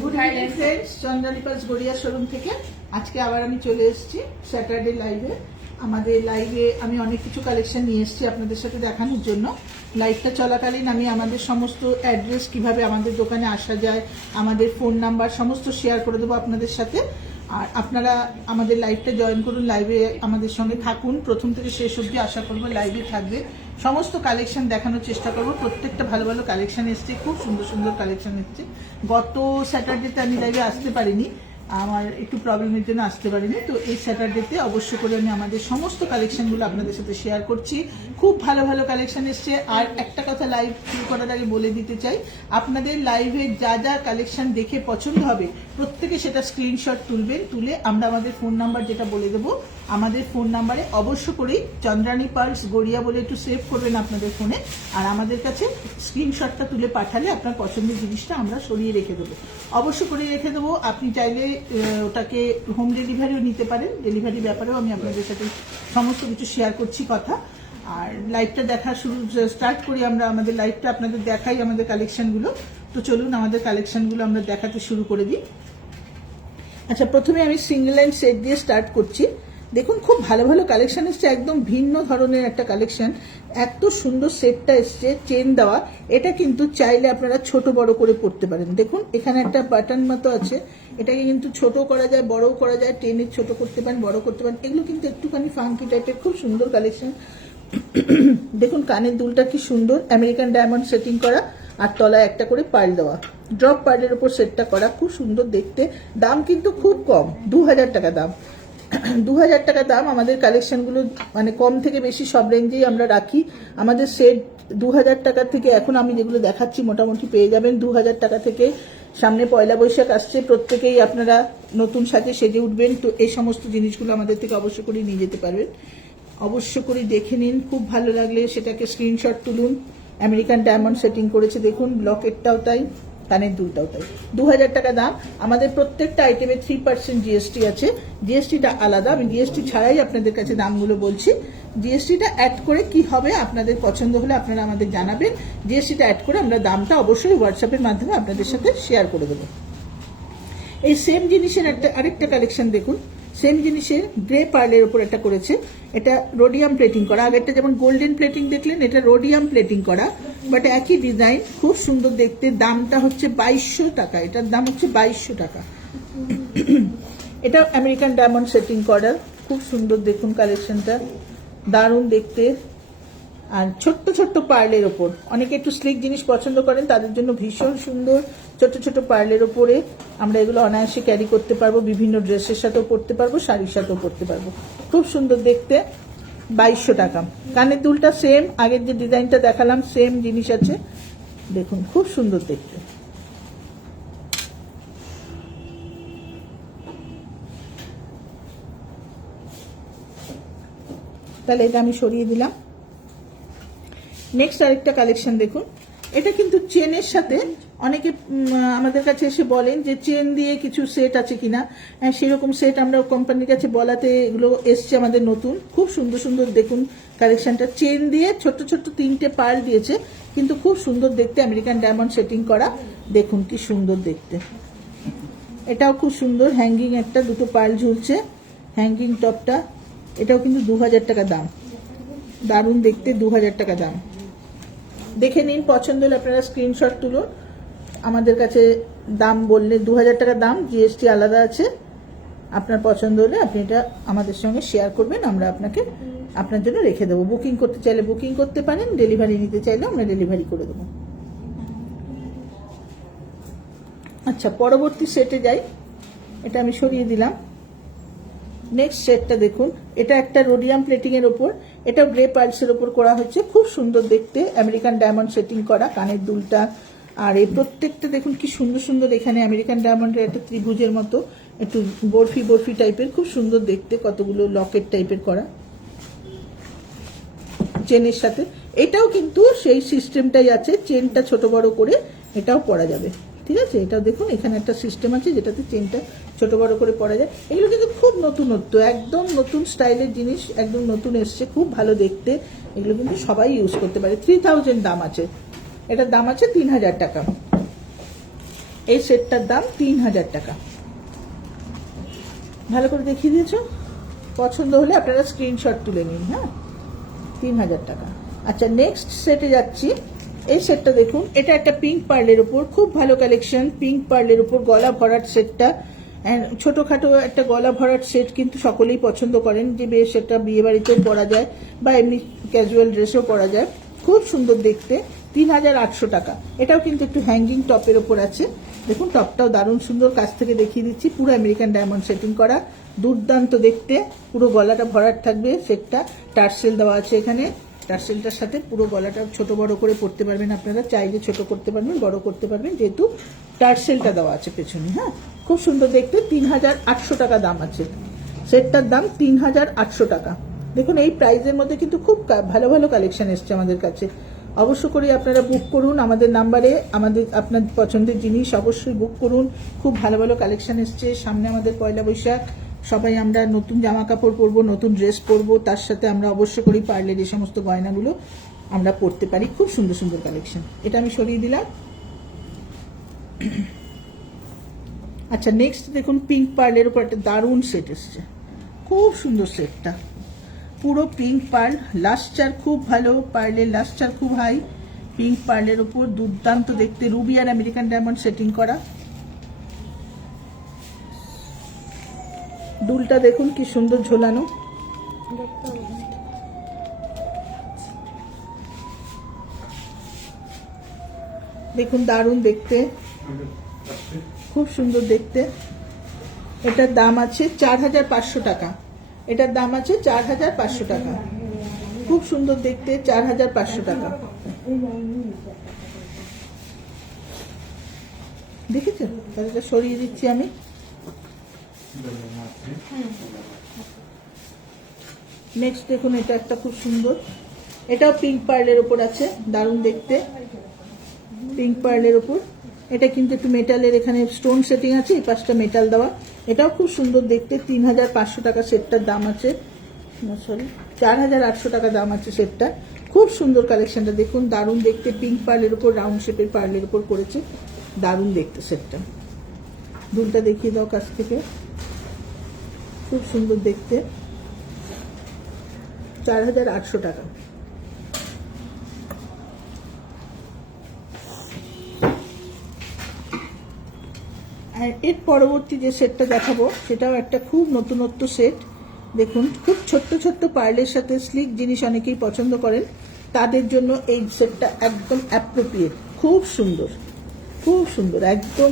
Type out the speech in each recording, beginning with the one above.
Good evening friends, Chandrani pulse Garia showroom থেকে আজকে আবার আমি চলে এসেছি স্যাটারডে লাইভে। আমাদের লাইভে আমি অনেক কিছু কালেকশন নিয়ে এসেছি আপনাদের সাথে দেখানোর জন্য। লাইভটা চলাকালীন আমি আমাদের সমস্ত অ্যাড্রেস, কিভাবে আমাদের দোকানে আসা যায়, আমাদের ফোন নাম্বার সমস্ত শেয়ার করে দেবো আপনাদের সাথে। আর আপনারা আমাদের লাইভটা জয়েন করুন, লাইভে আমাদের সঙ্গে থাকুন, প্রথম থেকে শেষ অবধি আশা করবো লাইভে থাকবে। সমস্ত কালেকশন দেখানোর চেষ্টা করবো। প্রত্যেকটা ভালো ভালো কালেকশন এসছে, খুব সুন্দর সুন্দর কালেকশন এসছে। গত স্যাটারডেতে আমি লাইভে আসতে পারিনি, আমার একটু প্রবলেমের জন্য আসতে পারিনি। তো এই স্যাটারডেতে অবশ্য করে আমি আমাদের সমস্ত কালেকশনগুলো আপনাদের সাথে শেয়ার করছি। খুব ভালো ভালো কালেকশন এসছে। আর একটা কথা লাইভ শুরু করার আগে বলে দিতে চাই, আপনাদের লাইভে যা যা কালেকশন দেখে পছন্দ হবে প্রত্যেকে সেটা স্ক্রিনশট তুলবেন, তুলে আমরা আমাদের ফোন নাম্বার যেটা বলে দেবো, আমাদের ফোন নাম্বারে অবশ্য করেই চন্দ্রানী পালস গড়িয়া বলে একটু সেভ করবেন আপনাদের ফোনে। আর আমাদের কাছে স্ক্রিনশটটা তুলে পাঠালে আপনার পছন্দের জিনিসটা আমরা সরিয়ে রেখে দেবো, অবশ্য করে রেখে দেবো। আপনি চাইলে ওটাকে হোম ডেলিভারিও নিতে পারেন, ডেলিভারি ব্যাপারেও আমি আপনাদের সাথে সমস্ত কিছু শেয়ার করছি কথা। আর লাইভটা দেখা স্টার্ট করি আমরা, আমাদের লাইভটা আপনাদের দেখাই আমাদের কালেকশনগুলো। তো চলুন আমাদের কালেকশনগুলো আমরা দেখাতে শুরু করে দিই। আচ্ছা, প্রথমে আমি সিঙ্গেল লাইন সেট দিয়ে স্টার্ট করছি। দেখুন খুব ভালো ভালো কালেকশন এসছে, একদম ভিন্ন ধরনের একটা কালেকশন। এত সুন্দর সেটটা এসছে, চেন দেওয়া। এটা কিন্তু চাইলে আপনারা ছোট বড় করে পড়তে পারেন। দেখুন এখানে একটা বাটন মতো আছে, এটাকে কিন্তু ছোট করা যায়, বড়ও করা যায়, টেনে ছোট করতে পারেন, বড় করতে পারেন। এগুলো কিন্তু একটুখানি ফাঙ্কি টাইপের, খুব সুন্দর কালেকশন। দেখুন কানের দুলটা কি সুন্দর, আমেরিকান ডায়মন্ড সেটিং করা, আর তলায় একটা করে পার্ল দেওয়া, ড্রপ পার্লের উপর সেটটা করা, খুব সুন্দর দেখতে। দাম কিন্তু খুব কম, 2000 টাকা দাম। 2000 টাকা দাম। আমাদের কালেকশনগুলো মানে কম থেকে বেশি সব রেঞ্জেই আমরা রাখি। আমাদের সেট 2000 টাকা থেকে, এখন আমি যেগুলো দেখাচ্ছি মোটামুটি পেয়ে যাবেন 2000 টাকা থেকে। সামনে পয়লা বৈশাখ আসছে, প্রত্যেকেই আপনারা নতুন সাজে সেজে উঠবেন, তো এই সমস্ত জিনিসগুলো আমাদের থেকে অবশ্য করে নিয়ে যেতে পারবেন। অবশ্য করে দেখে নিন, খুব ভালো লাগলে সেটাকে স্ক্রিনশট তুলুন। আমেরিকান ডায়মন্ড সেটিং করেছে দেখুন, লকেটটাও তাই, কানের দুলটাও তাই। 2000 টাকা দাম। আমাদের প্রত্যেকটা আইটেমে 3% জিএসটি আছে, জিএসটিটা আলাদা। আমি জিএসটি ছাড়াই আপনাদের কাছে দামগুলো বলছি। জিএসটিটা অ্যাড করে কি হবে, আপনাদের পছন্দ হলে আপনারা আমাদের জানাবেন। জিএসটিটা অ্যাড করে আমরা দামটা অবশ্যই হোয়াটসঅ্যাপের মাধ্যমে আপনাদের সাথে শেয়ার করে দেবো। এই সেম জিনিসের আরেকটা কালেকশন দেখুন, সেম জিনিসের গ্রে পার্লের উপর একটা করেছে। এটা রোডিয়াম প্লেটিং করা, আগেরটা যেমন গোল্ডেন প্লেটিং দেখলেন, এটা রোডিয়াম প্লেটিং করা, বাট একই ডিজাইন, খুব সুন্দর দেখতে। দামটা হচ্ছে 2200 টাকা, এটার দাম হচ্ছে 2200 টাকা। এটা আমেরিকান ডায়মন্ড সেটিং করা, খুব সুন্দর দেখুন কালেকশনটা, দারুণ দেখতে। আর ছোট্ট ছোট্ট পার্লের ওপর, অনেকে একটু স্লিক জিনিস পছন্দ করেন, তাদের জন্য ভীষণ সুন্দর ছোট ছোট পার্লের ওপরে আমরা এগুলো অনায়াসে ক্যারি করতে পারবো, বিভিন্ন ড্রেসের সাথেও পরতে পারবো, শাড়ির সাথেও পরতে পারবো, খুব সুন্দর দেখতে। 2200 টাকা। কানের দুলটা সেম, আগের যে ডিজাইনটা দেখালাম সেম জিনিস আছে, দেখুন খুব সুন্দর দেখতে। তাহলে এটা আমি সরিয়ে দিলাম। নেক্সট আরেকটা কালেকশন দেখুন, এটা কিন্তু চেনের সাথে, অনেকে আমাদের কাছে এসে বলেন যে চেন দিয়ে কিছু সেট আছে কিনা, সেরকম সেট আমরা কোম্পানির কাছে বলাতে এগুলো এসছে আমাদের নতুন, খুব সুন্দর সুন্দর দেখুন কালেকশনটা। চেন দিয়ে ছোট্ট ছোট্ট 3টে পার্ল দিয়েছে, কিন্তু খুব সুন্দর দেখতে, আমেরিকান ডায়মন্ড সেটিং করা, দেখুন কি সুন্দর দেখতে। এটাও খুব সুন্দর, হ্যাঙ্গিং একটা, দুটো পার্ল ঝুলছে, হ্যাঙ্গিং টপটা। এটাও কিন্তু 2000 টাকা দাম, দারুণ দেখতে, 2000 টাকা দাম। দেখে নিন, পছন্দ হলে আপনারা স্ক্রিনশট তুলুন, আমাদের কাছে দাম বললে 2000 টাকা দাম, জিএসটি আলাদা আছে। আপনার পছন্দ হলে আপনি এটা আমাদের সঙ্গে শেয়ার করবেন, আমরা আপনার জন্য রেখে দেবো। বুকিং করতে চাইলে বুকিং করতে পারেন, ডেলিভারি নিতে চাইলে আমরা ডেলিভারি করে দেবো। আচ্ছা, পরবর্তী সেটে যাই, এটা আমি সরিয়ে দিলাম। নেক্সট সেটটা দেখুন, এটা একটা রোডিয়াম প্লেটিং এর ওপর, এটা গ্রে পার্লসের ওপর করা হচ্ছে, খুব সুন্দর দেখতে, আমেরিকান ডায়মন্ড সেটিং করা, কানের দুলটা। আর এই প্রত্যেকটা দেখুন কি সুন্দর সুন্দর, এখানে আমেরিকান ডায়মন্ডের একটা ত্রিভুজের মতো, একটু বরফি বরফি টাইপের, খুব সুন্দর দেখতে, কতগুলো লকেট টাইপের করা চেনের সাথে। এটাও কিন্তু সেই সিস্টেমটাই আছে, চেনটা ছোট বড় করে এটাও পরা যাবে, ঠিক আছে। এটাও দেখুন, এখানে একটা সিস্টেম আছে যেটাতে চেনটা ছোট বড় করে পরা যায়। এগুলো কিন্তু খুব নতুনত্ব, একদম নতুন স্টাইলের জিনিস, একদম নতুন এসছে, খুব ভালো দেখতে। এগুলো কিন্তু সবাই ইউজ করতে পারে। 3000 দাম আছে, এটার দাম আছে 3000 টাকা। এই সেটটার দাম 3000 টাকা। ভালো করে দেখিয়ে দিয়েছো, পছন্দ হলে আপনারা স্ক্রিনশট তুলে নিন। হ্যাঁ, 3000 টাকা। আচ্ছা, নেক্সট সেটে যাচ্ছি। এই সেটটা দেখুন, এটা একটা পিঙ্ক পার্লের উপর খুব ভালো কালেকশন। পিঙ্ক পার্লের উপর গলা ভরাট সেটটা, ছোটোখাটো একটা গলা ভরাট সেট কিন্তু সকলেই পছন্দ করেন, যে বেশ একটা বিয়ে বাড়িতেও পরা যায় বা এমনি ক্যাজুয়াল ড্রেসেও পরা যায়, খুব সুন্দর দেখতে। 3800 টাকা। এটাও কিন্তু একটু হ্যাঙ্গিং টপের ওপর আছে। দেখুন টপটাও দারুণ সুন্দর, কাছ থেকে দেখিয়ে দিচ্ছি। পুরো আমেরিকান ডায়মন্ড সেটিং করা, দুর্দান্ত দেখতে। পুরো গলাটা ভরাট থাকবে সেটটা, টার্সেল দেওয়া আছে এখানে। টার্সেলটার সাথে পুরো গলাটা ছোট বড় করে পরতে পারবেন আপনারা, চাইলে ছোট করতে পারবেন, বড় করতে পারবেন, যেহেতু টার্সেলটা দেওয়া আছে পেছনে। হ্যাঁ, খুব সুন্দর দেখতে। 3800 টাকা দাম আছে সেটটার দাম, 3800 টাকা। দেখুন এই প্রাইজের মধ্যে কিন্তু খুব ভালো ভালো কালেকশন এসছে আমাদের কাছে। অবশ্য করে আপনারা বুক করুন আমাদের নাম্বারে, আপনার পছন্দের জিনিস অবশ্যই বুক করুন। খুব ভালো ভালো কালেকশন এসছে। সামনে আমাদের পয়লা বৈশাখ, সবাই আমরা নতুন জামা কাপড় পরবো, নতুন ড্রেস পরবো, তার সাথে আমরা অবশ্য করি পার্লের এই সমস্ত গয়নাগুলো আমরা পরতে পারি। খুব সুন্দর সুন্দর কালেকশন। এটা আমি সরিয়ে দিলাম। আচ্ছা, নেক্সট দেখুন, পিঙ্ক পার্লের উপর একটা দারুণ সেট এসছে, খুব সুন্দর সেটটা। পুরো পিঙ্ক পার্ল, লাস্টার খুব ভালো, পার্লের লাস্টার খুব হাই। পিঙ্ক পার্লের উপর দুর্দান্ত দেখতে, রুবি আর আমেরিকান ডায়মন্ড সেটিং করা। দুলটা দেখুন কি সুন্দর ঝোলানো। দেখুন দারুণ দেখতে, খুব সুন্দর দেখতে। এটার দাম আছে 4500 টাকা। এটার দাম আছে 4500 টাকা। খুব সুন্দর দেখতে, 4500 টাকা। দেখেছেন? তাহলে এটা সরিয়ে দিচ্ছি আমি। নেক্সট দেখুন, এটা একটা খুব সুন্দর, এটাও পিঙ্ক পার্লের ওপর আছে, দারুণ দেখতে। পিঙ্ক পার্লের ওপর এটা কিন্তু একটু মেটালের, এখানে স্টোন সেটিং আছে, এই পাশটা মেটাল দেওয়া। এটাও খুব সুন্দর দেখতে। 3500 টাকা সেটটার দাম আছে, না সরি 4800 টাকা দাম আছে সেটটা। খুব সুন্দর কালেকশনটা দেখুন, দারুণ দেখতে। পিঙ্ক পার্লের উপর রাউন্ড শেপের পার্লের উপর করেছে, দারুণ দেখতে সেটটা। দুলটা দেখিয়ে দাও কাছ থেকে, খুব সুন্দর দেখতে। 4800 টাকা। আর এর পরবর্তী যে সেটটা দেখাবো সেটাও একটা খুব নতুনত্ব সেট। দেখুন, খুব ছোট্ট ছোট্ট পার্লের সাথে স্লিক জিনিস অনেকেই পছন্দ করেন, তাদের জন্য এই সেটটা একদম অ্যাপ্রোপ্রিয়েট। খুব সুন্দর, খুব সুন্দর, একদম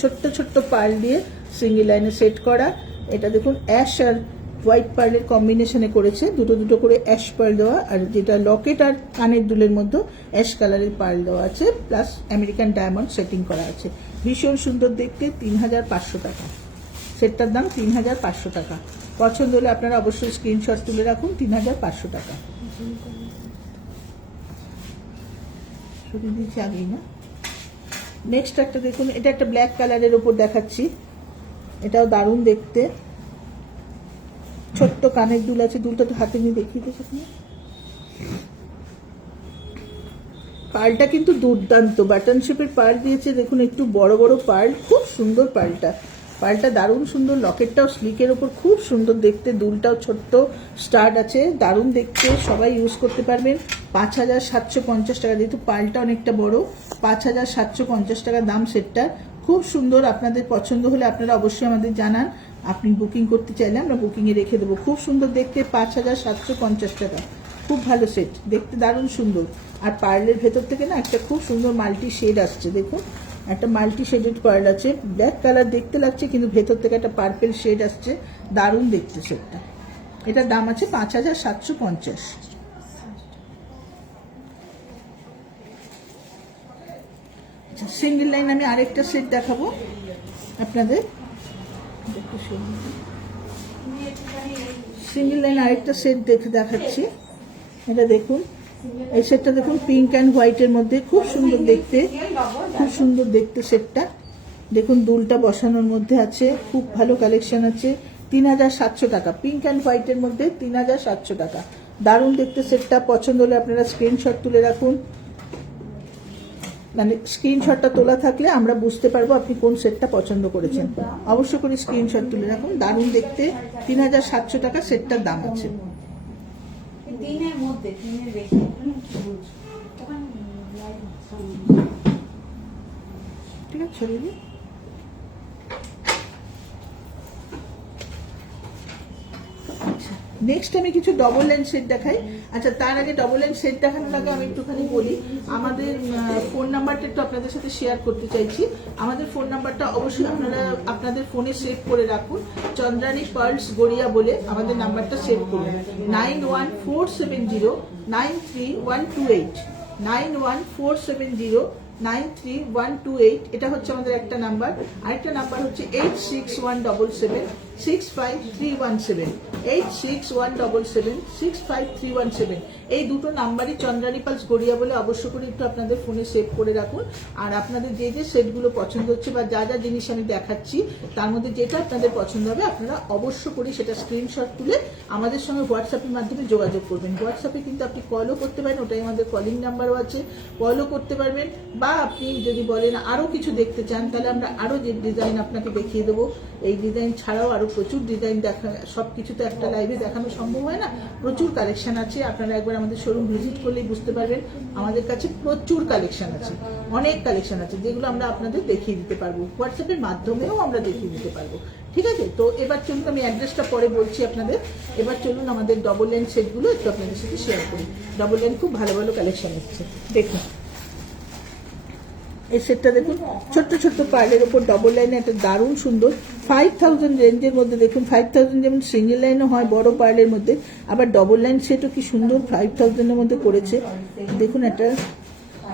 ছোট্ট ছোট্ট পার্ল দিয়ে সিঙ্গেল লাইনে সেট করা। এটা দেখুন অ্যাশ আর হোয়াইট পার্লের কম্বিনেশনে করেছে, দুটো দুটো করে অ্যাশ পার্ল দেওয়া, আর যেটা লকেট আর কানের দুলের মধ্যে অ্যাশ কালারের পার্ল দেওয়া আছে, প্লাস আমেরিকান ডায়মন্ড সেটিং করা আছে। ভীষণ সুন্দর দেখতে। 3500 টাকা সেটটার দাম, 3500 টাকা। পছন্দ হলে আপনারা অবশ্যই স্ক্রিনশট তুলে রাখুন। 3500 টাকা। সরিয়ে দিয়েছি আগেই না। নেক্সট একটা দেখুন, এটা একটা ব্ল্যাক কালারের উপর দেখাচ্ছি, এটাও দারুণ দেখতে। ছোট্ট কানের দুল আছে, দুলটা তো হাতে নিয়ে দেখিয়ে দিয়েছে। পার্লটা কিন্তু দুর্দান্ত, বাটন শেপের পার্ল দিয়েছে দেখুন, একটু বড় বড় পার্ল, খুব সুন্দর পার্লটা। পার্লটা দারুণ সুন্দর, লকেটটাও স্লিকের ওপর খুব সুন্দর দেখতে, দুলটাও ছোট্ট স্টার্ট আছে, দারুণ দেখতে, সবাই ইউজ করতে পারবেন। 5750 টাকা, যেহেতু পার্লটা অনেকটা বড়, 5750 টাকা দাম সেটটার। খুব সুন্দর, আপনাদের পছন্দ হলে আপনারা অবশ্যই আমাদের জানান। আপনি বুকিং করতে চাইলে আমরা বুকিংয়ে রেখে দেবো। খুব সুন্দর দেখতে, 5750 টাকা। খুব ভালো সেট, দেখতে দারুণ সুন্দর। আর পার্লের ভেতর থেকে না একটা খুব সুন্দর মাল্টি শেড আসছে, দেখুন একটা মাল্টি শেডেড পার্ল আছে, ব্ল্যাক কালার দেখতে লাগছে কিন্তু ভেতর থেকে একটা পার্পেল শেড আসছে, দারুণ দেখতে সেটটা। এটার দাম আছে 5750। সিঙ্গেল লাইন আমি আরেকটা সেট দেখাবো আপনাদের। সিঙ্গেল লাইন আরেকটা সেট দেখাচ্ছি। এটা দেখুন, এই সেটটা দেখুন, পিঙ্ক অ্যান্ড হোয়াইটের মধ্যে খুব সুন্দর দেখতে, খুব সুন্দর দেখতে সেটটা। দেখুন দুলটা বসানোর মধ্যে আছে, খুব ভালো কালেকশন আছে। 3700 টাকা, পিঙ্ক অ্যান্ড হোয়াইটের মধ্যে 3700 টাকা। দারুণ দেখতে সেটটা। পছন্দ হলে আপনারা স্ক্রিনশট তুলে রাখুন। মানে স্ক্রিনশটটা তোলা থাকলে আমরা বুঝতে পারবো আপনি কোন সেটটা পছন্দ করেছেন। অবশ্য করে স্ক্রিনশট তুলে রাখুন। দারুণ দেখতে, 3700 টাকা সেটটার দাম আছে। ঠিক আছে, ছড়িয়ে দিন। নেক্সট আমি কিছু ডবল লাইন সেট দেখাই। আচ্ছা, তার আগে ডবল লাইন সেট দেখানোর আগে আমি একটুখানি বলি, আমাদের ফোন নাম্বারটা একটু আপনাদের সাথে শেয়ার করতে চাইছি। আমাদের ফোন নাম্বারটা অবশ্যই আপনারা আপনাদের ফোনে সেভ করে রাখুন। চন্দ্রানী পার্লস গড়িয়া বলে আমাদের নাম্বারটা সেভ করুন। 9147093128, 9147093128। এটা হচ্ছে আমাদের একটা নাম্বার। আরেকটা নাম্বার হচ্ছে 8617765317, 8617765317। এই দুটো নাম্বারই চন্দ্রানী পালস গড়িয়া বলে অবশ্য করে একটু আপনাদের ফোনে সেভ করে রাখুন। আর আপনাদের যে যে সেটগুলো পছন্দ হচ্ছে বা যা যা জিনিস আমি দেখাচ্ছি তার মধ্যে যেটা আপনাদের পছন্দ হবে আপনারা অবশ্য করে সেটা স্ক্রিনশট তুলে আমাদের সঙ্গে হোয়াটসঅ্যাপের মাধ্যমে যোগাযোগ করবেন। হোয়াটসঅ্যাপে কিন্তু আপনি কলও করতে পারেন, ওটাই আমাদের কলিং নাম্বারও আছে, কলও করতে পারবেন। বা আপনি যদি বলেন আরও কিছু দেখতে চান তাহলে আমরা আরও যে ডিজাইন আপনাকে দেখিয়ে দেবো। এই ডিজাইন ছাড়াও আরও প্রচুর ডিজাইন দেখা, সব কিছু তো একটা লাইভে দেখানো সম্ভব হয় না। প্রচুর কালেকশন আছে, আপনারা একবার আমাদের শোরুম ভিজিট করলেই বুঝতে পারবেন আমাদের কাছে প্রচুর কালেকশন আছে, অনেক কালেকশন আছে যেগুলো আমরা আপনাদের দেখিয়ে দিতে পারবো। হোয়াটসঅ্যাপের মাধ্যমেও আমরা দেখিয়ে দিতে পারবো। ঠিক আছে, তো এবার চলুন, আমি অ্যাড্রেসটা পরে বলছি আপনাদের। এবার চলুন আমাদের ডবল লাইন সেটগুলো একটু আপনাদের সাথে শেয়ার করি। ডবল লাইন খুব ভালো ভালো কালেকশন এসছে, দেখুন। এই সেটটা দেখুন, ছোট্ট ছোট্ট পার্লের ওপর ডবল লাইনে একটা দারুণ সুন্দর 5000 রেঞ্জের মধ্যে। দেখুন 5000 যেমন সিঙ্গেল লাইনও হয় বড় পার্লের মধ্যে, আবার ডবল লাইন সেটও কি সুন্দর 5000-এর মধ্যে করেছে। দেখুন একটা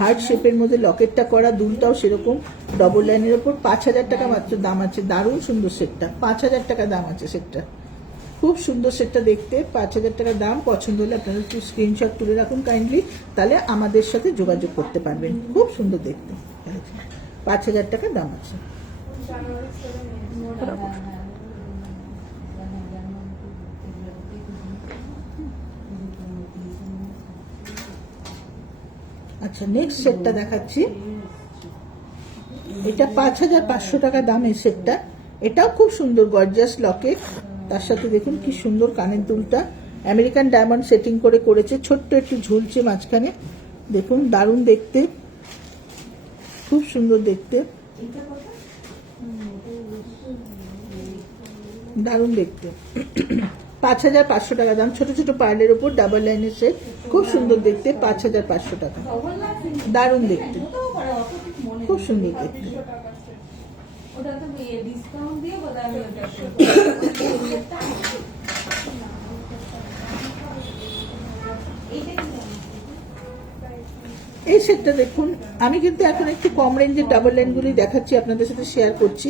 হার্ট শেপের মধ্যে লকেটটা করা, দুলটাও সেরকম ডবল লাইনের ওপর। 5000 টাকা মাত্র দাম আছে। দারুণ সুন্দর সেটটা, 5000 টাকা দাম আছে সেটটা। খুব সুন্দর সেটটা দেখতে, 5000 টাকা দাম। পছন্দ হলে আপনারা একটু স্ক্রিনশট তুলে রাখুন কাইন্ডলি, তাহলে আমাদের সাথে যোগাযোগ করতে পারবেন। খুব সুন্দর দেখতে, 5000 টাকা দাম আছে। আচ্ছা, নেক্সট সেটটা দেখাচ্ছি। এটা 5500 টাকা দাম এই সেটটা। এটাও খুব সুন্দর গর্জিয়াস লকেট, তার সাথে দেখুন কি সুন্দর কানের দুলটা আমেরিকান ডায়মন্ড সেটিং করে করেছে, ছোট্ট একটু ঝুলছে মাঝখানে। দেখুন দারুণ দেখতে, খুব সুন্দর দেখতে, দারুণ দেখতে। 5500 টাকা দাম। ছোট ছোট পার্লের ওপর ডাবল লাইনের সেট, খুব সুন্দর দেখতে, 5500 টাকা। দারুণ দেখতে, খুব সুন্দর দেখতে। এই সেটটা দেখুন, আমি কিন্তু এখন একটু কম রেঞ্জের ডাবল লাইনগুলি দেখাচ্ছি, আপনাদের সাথে শেয়ার করছি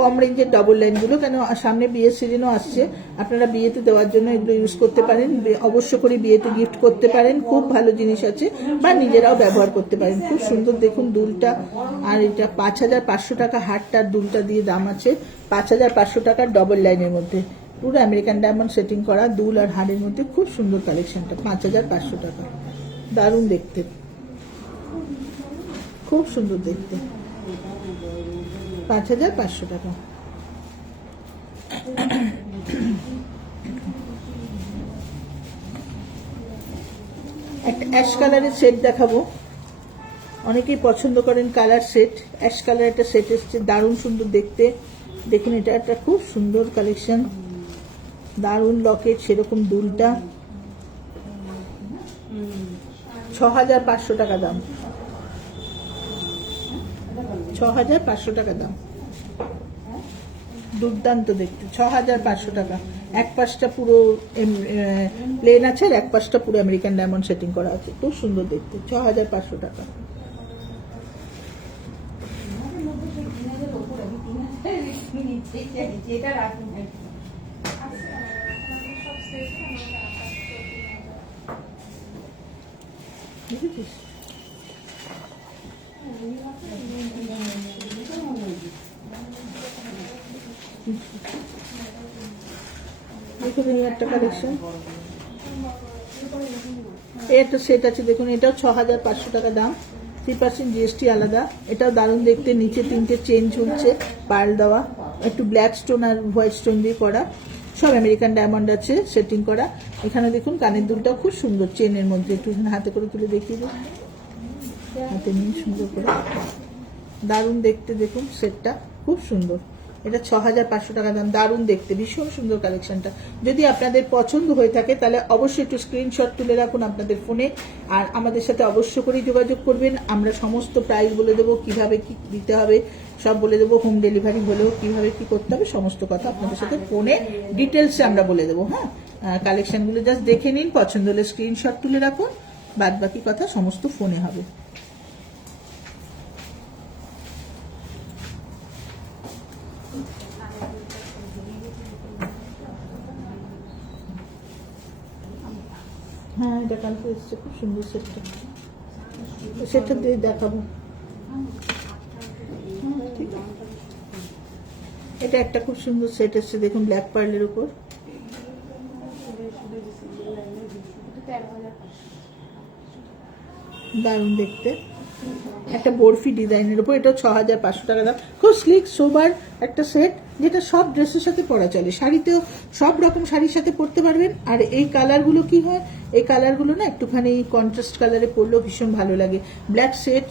কম রেঞ্জের ডাবল লাইনগুলো, কেন সামনে বিয়ের সিজনও আসছে। আপনারা বিয়েতে দেওয়ার জন্য এগুলো ইউজ করতে পারেন, অবশ্য করে বিয়েতে গিফট করতে পারেন। খুব ভালো জিনিস আছে, বা নিজেরাও ব্যবহার করতে পারেন। খুব সুন্দর দেখুন দুলটা। আর এটা 5500 টাকা হারটার দুলটা দিয়ে দাম আছে। 5500 টাকার ডবল লাইনের মধ্যে পুরো আমেরিকান ডায়মন্ড সেটিং করা দুল আর হাড়ের মধ্যে খুব সুন্দর কালেকশনটা। 5500 টাকা, দারুণ দেখতে, খুব সুন্দর দেখতে। 5500 টাকা। একটা অ্যাশ কালারের সেট দেখাবো, অনেকেই পছন্দ করেন কালার সেট। অ্যাশ কালার একটা সেট এসছে, দারুণ সুন্দর দেখতে। দেখুন এটা একটা খুব সুন্দর কালেকশন, দারুণ লকেট, সেরকম দুলটা। 6500 টাকা দাম, 6500 টাকা দাম। দুর্দান্ত দেখতে, 6500 টাকা। এক পাশটা পুরো প্লেন আছে আর এক পাশটা পুরো আমেরিকান ডায়মন্ড সেটিং করা আছে, খুব সুন্দর দেখতে। 6500 টাকা। বুঝেছিস? দেখুন এই একটা কালেকশন, এই একটা সেট আছে দেখুন, এটাও 6500 টাকা দাম। 3% জিএসটি আলাদা। এটাও দারুণ দেখতে, নিচে 3টে চেন ঝুলছে পার্ল দেওয়া, একটু ব্ল্যাক স্টোন আর হোয়াইট স্টোন দিয়ে করা, সব আমেরিকান ডায়মন্ড আছে সেটিং করা। এখানে দেখুন কানের দুলটাও খুব সুন্দর চেনের মধ্যে, একটু হাতে করে তুলে দেখিয়ে দিন, হাতে নিয়ে সুন্দর করে, দারুণ দেখতে। দেখুন সেটটা খুব সুন্দর, এটা 6500 টাকা দাম। দারুণ দেখতে, ভীষণ সুন্দর কালেকশনটা। যদি আপনাদের পছন্দ হয়ে থাকে তাহলে অবশ্যই একটু স্ক্রিনশট তুলে রাখুন আপনাদের ফোনে, আর আমাদের সাথে অবশ্য করেই যোগাযোগ করবেন। আমরা সমস্ত প্রাইস বলে দেবো, কিভাবে কি দিতে হবে সব বলে দেবো, হোম ডেলিভারি হলেও কিভাবে কি করতে হবে সমস্ত কথা আপনাদের সাথে ফোনে ডিটেলসে আমরা বলে দেবো। হ্যাঁ, কালেকশনগুলো জাস্ট দেখে নিন, পছন্দ হলে স্ক্রিনশট তুলে রাখুন, বাদ বাকি কথা সমস্ত ফোনে হবে। হ্যাঁ, এটা কালকে এসছে, খুব সুন্দর সেটটা, সেটটা দিয়ে দেখাবো। ঠিক আছে, এটা একটা খুব সুন্দর সেট এসছে, দেখুন ব্ল্যাক পার্লের উপর, দারুণ দেখতে, একটা বরফি ডিজাইনের উপর, এটাও 6500 টাকা দাম। খুব স্লিক সোবার একটা সেট, যেটা সব ড্রেসের সাথে পরা চলে, শাড়িতেও সব রকম শাড়ির সাথে পরতে পারবেন। আর এই কালারগুলো কি হয়, এই কালারগুলো না একটুখানি কন্ট্রাস্ট কালারে পরলেও ভীষণ ভালো লাগে। ব্ল্যাক সেট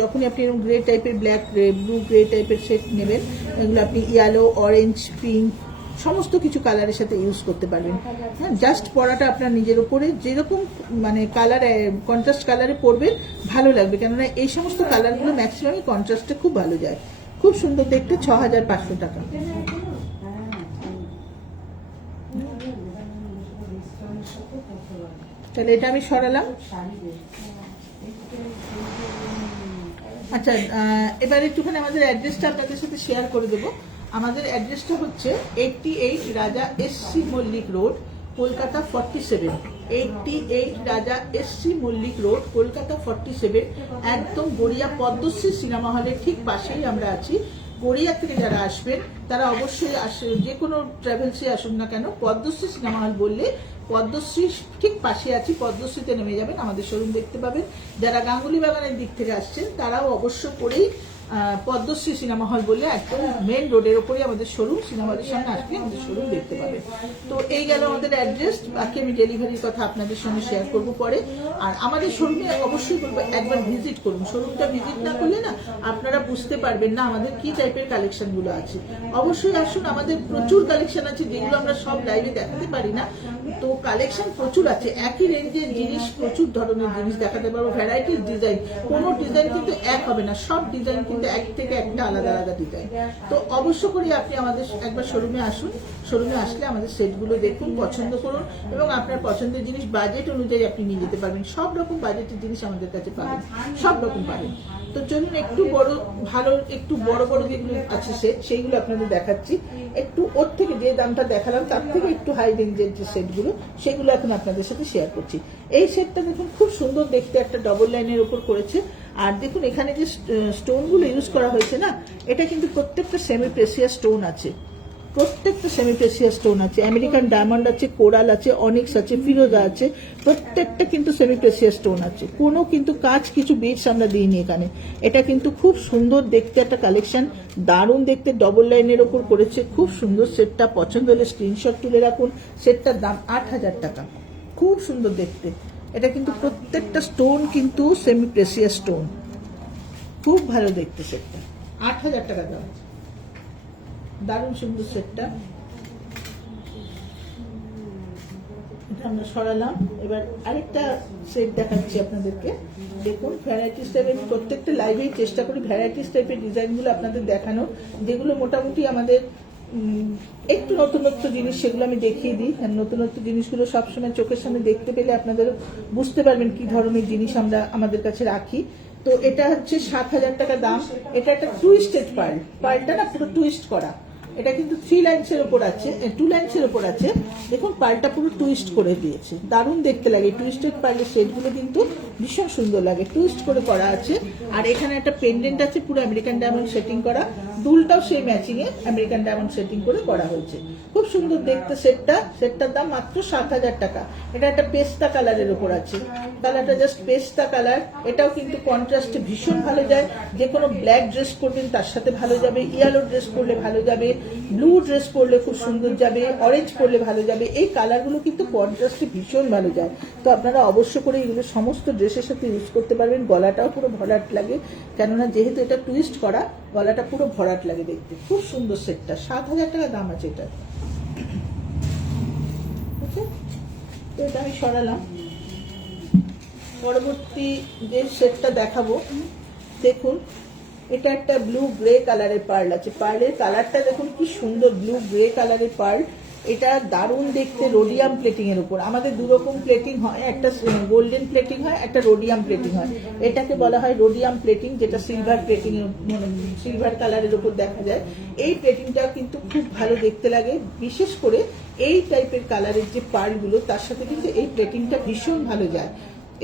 যখনই আপনি এরকম গ্রে টাইপের, ব্ল্যাক ব্লু গ্রে টাইপের সেট নেবেন, এগুলো আপনি ইয়েলো, অরেঞ্জ, পিঙ্ক সমস্ত কিছু কালারের সাথে ইউজ করতে পারবেন। হ্যাঁ, জাস্ট পরাটা আপনার নিজের উপরে যেরকম মানে কালার কন্ট্রাস্ট কালারে পরবেন ভালো লাগবে, কেননা এই সমস্ত কালারগুলো ম্যাক্সিমামই কন্ট্রাস্টে খুব ভালো যায়। খুব সুন্দর দেখতে, 6500 টাকা। তাহলে এটা আমি সরালাম। আচ্ছা, এবার একটুখানি আমাদের অ্যাড্রেসটা আপনাদের সাথে শেয়ার করে দেবো। আমাদের অ্যাড্রেসটা হচ্ছে 88 Raja SC Mallick road, Kolkata 47। 88 Raja SC Mallick road, Kolkata 47, একদম গড়িয়া পদ্মশ্রী সিনেমা হলের ঠিক পাশেই আমরা আছি। গড়িয়া থেকে যারা আসবেন তারা অবশ্যই যে কোনো ট্রাভেলসে আসুন না কেন, পদ্মশ্রী সিনেমা হল বললে পদ্মশ্রী ঠিক পাশে আছি, পদ্মশ্রীতে নেমে যাবেন, আমাদের শোরুম দেখতে পাবেন। যারা গাঙ্গুলি বাগানের দিক থেকে আসছেন তারাও অবশ্য করেই পদ্মশ্রী সিনেমা হল বলে একদম মেন রোডের ওপরে আমাদের শোরুম, সিনেমা হলের সামনে আসলে আমাদের শোরুম দেখতে পাবেন। তো এই গেল আমাদের অ্যাড্রেস, বাকি আমি ডেলিভারির কথা আপনাদের সঙ্গে শেয়ার করব পরে। আর আমাদের শোরুমে অবশ্যই বলবো একবার ভিজিট করুন, শোরুমটা ভিজিট না করলে না আপনারা বুঝতে পারবেন না আমাদের কি টাইপের কালেকশনগুলো আছে। অবশ্যই আসুন, আমাদের প্রচুর কালেকশন আছে যেগুলো আমরা সব লাইভে দেখাতে পারি না, তো কালেকশন প্রচুর আছে, একই রেঞ্জের জিনিস প্রচুর ধরনের জিনিস দেখাতে পারবো, ভ্যারাইটিস ডিজাইন, কোনো ডিজাইন কিন্তু এক হবে না, সব ডিজাইন কিন্তু এক থেকে একটা আলাদা আলাদা ডিজাইন। তো অবশ্য করে আপনি আমাদের একবার শোরুমে আসুন, শোরুমে আসলে আমাদের সেটগুলো দেখুন, পছন্দ করুন এবং আপনার পছন্দের জিনিস বাজেট অনুযায়ী আপনি নিয়ে যেতে পারবেন। সব রকম বাজেটের জিনিস আমাদের কাছে পাবেন, সব রকম পাবেন। তো চলুন একটু বড় ভালো, একটু বড় বড় যেগুলো আছে সেট সেইগুলো আপনাদের দেখাচ্ছি। একটু ওর থেকে যে দামটা দেখালাম তার থেকে একটু হাই রেঞ্জের যে সেটগুলো সেগুলো এখন আপনাদের সাথে শেয়ার করছি। এই সেটটা দেখুন খুব সুন্দর দেখতে, একটা ডবল লাইনের উপর করেছে। আর দেখুন এখানে যে স্টোনগুলো ইউজ করা হয়েছে না, এটা কিন্তু প্রত্যেকটা সেমি প্রেসিয়াস স্টোন আছে, প্রত্যেকটা সেমি প্রেসিয়াস স্টোন আছে, আমেরিকান ডায়মন্ড আছে, কোরাল আছে, অনিক্স আছে, ফিরোজা আছে, প্রত্যেকটা কিন্তু সেমি প্রেসিয়াস স্টোন আছে, কোনো কিন্তু কাজ কিছু বিটস আমরা দিইনি এখানে। এটা কিন্তু খুব সুন্দর দেখতে একটা কালেকশন, দারুণ দেখতে, ডবল লাইনের ওপর করেছে, খুব সুন্দর। সেটটা পছন্দ হলে স্ক্রিনশট তুলে রাখুন। সেটটার দাম 8000 টাকা, খুব সুন্দর দেখতে। এটা কিন্তু প্রত্যেকটা স্টোন কিন্তু সেমি প্রেসিয়াস স্টোন, খুব ভালো দেখতে সেটটা, 8000 টাকা দাম, দারুণ সুন্দর সেটটা। এটা আমরা সরালাম। এবার আরেকটা সেট দেখাচ্ছি আপনাদেরকে। দেখুন ভ্যারাইটিস টাইপের, প্রত্যেকটা লাইভেই চেষ্টা করি ভ্যারাইটিস টাইপের ডিজাইনগুলো আপনাদের দেখানোর, যেগুলো মোটামুটি আমাদের একটু নতুনত্ব জিনিস সেগুলো আমি দেখিয়ে দিই। নতুনত্ব জিনিসগুলো সবসময় চোখের সামনে দেখতে পেলে আপনাদের বুঝতে পারবেন কি ধরনের জিনিস আমরা আমাদের কাছে রাখি। তো এটা হচ্ছে 7000 টাকা দাম। এটা একটা টুইস্টেড পার্ল, পার্লটা না পুরো টুইস্ট করা, এটা কিন্তু 3 লাইন্সের উপর আছে, 2 লাইন্সের উপর আছে। দেখুন পার্লটা পুরো টুইস্ট করে দিয়েছে, দারুণ দেখতে লাগে। টুইস্টেড পার্লের শেডগুলো কিন্তু ভীষণ সুন্দর লাগে, টুইস্ট করে করা আছে। আর এখানে একটা পেন্ডেন্ট আছে পুরো আমেরিকান ডায়মন্ড সেটিং করা, দুলটাও সেই ম্যাচিং এ আমেরিকান ডায়মন্ড সেটিং করে করা হয়েছে। খুব সুন্দর দেখতে সেটটার দাম মাত্র 7,000 টাকা। এটা একটা পেস্তা কালারের উপর আছে, কালারটা জাস্ট পেস্তা কালার। এটাও কিন্তু কন্ট্রাস্টে ভীষণ ভালো যায়, যে কোনো ব্ল্যাক ড্রেস করবেন তার সাথে ভালো যাবে, ইয়েলো ড্রেস পরলে ভালো যাবে, ব্লু ড্রেস পরলে খুব সুন্দর যাবে, অরেঞ্জ পরলে ভালো যাবে। এই কালারগুলো কিন্তু কন্ট্রাস্টে ভীষণ ভালো যায়। তো আপনারা অবশ্য করে এগুলো সমস্ত ড্রেসের সাথে ইউজ করতে পারবেন। গলাটাও পুরো ভরাট লাগে, কেননা যেহেতু এটা টুইস্ট করা, গলাটা পুরো ভরাট লাগে দেখতে। খুব সুন্দর সেটটা, 7,000 টাকা দাম আছে এটা। ওকে, তো এটা আমি সরালাম। পরবর্তী যে সেটটা দেখাবো, দেখুন এটা একটা ব্লু গ্রে কালারের পার্ল আছে। পার্লের কালারটা দেখুন কি সুন্দর, ব্লু গ্রে কালারের পার্ল। এটা দারুণ দেখতে, রোডিয়াম প্লেটিং এর উপর। আমাদের দুরকম প্লেটিং হয়, একটা গোল্ডেন প্লেটিং হয়, একটা রোডিয়াম প্লেটিং হয়। এটাকে বলা হয় রোডিয়াম প্লেটিং, যেটা সিলভার প্লেটিং এর, সিলভার কালারের উপর দেখা যায়। এই প্লেটিংটা কিন্তু খুব ভালো দেখতে লাগে, বিশেষ করে এই টাইপের কালারের যে পার্লগুলো, তার সাথে কিন্তু এই প্লেটিংটা ভীষণ ভালো যায়।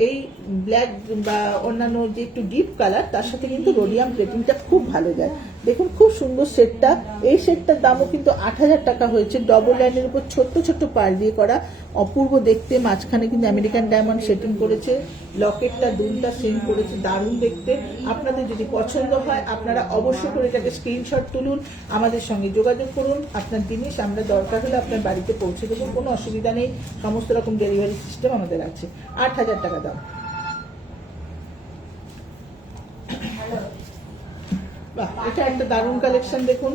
এই ব্ল্যাক বা অন্যান্য যে একটু ডিপ কালার, তার সাথে কিন্তু রোডিয়াম প্লেটিংটা খুব ভালো যায়। দেখুন খুব সুন্দর সেটটা। এই সেটটার দামও কিন্তু 8,000 টাকা হয়েছে। ডবল লাইনের উপর ছোট্ট ছোট্ট পার্ল দিয়ে করা, অপূর্ব দেখতে। মাঝখানে কিন্তু আমেরিকান ডায়মন্ড সেটিং করেছে, লকেটটা দুলটা সেম করেছে, দারুণ দেখতে। আপনাদের যদি পছন্দ হয় আপনারা অবশ্যই করে এটাকে স্ক্রিনশট তুলুন, আমাদের সঙ্গে যোগাযোগ করুন। আপনার জিনিস আমরা দরকার হলে আপনার বাড়িতে পৌঁছে দেবো, কোনো অসুবিধা নেই। সমস্ত রকম ডেলিভারি সিস্টেম আমাদের আছে। 8,000 টাকা দাম। এটা একটা দারুণ কালেকশন। দেখুন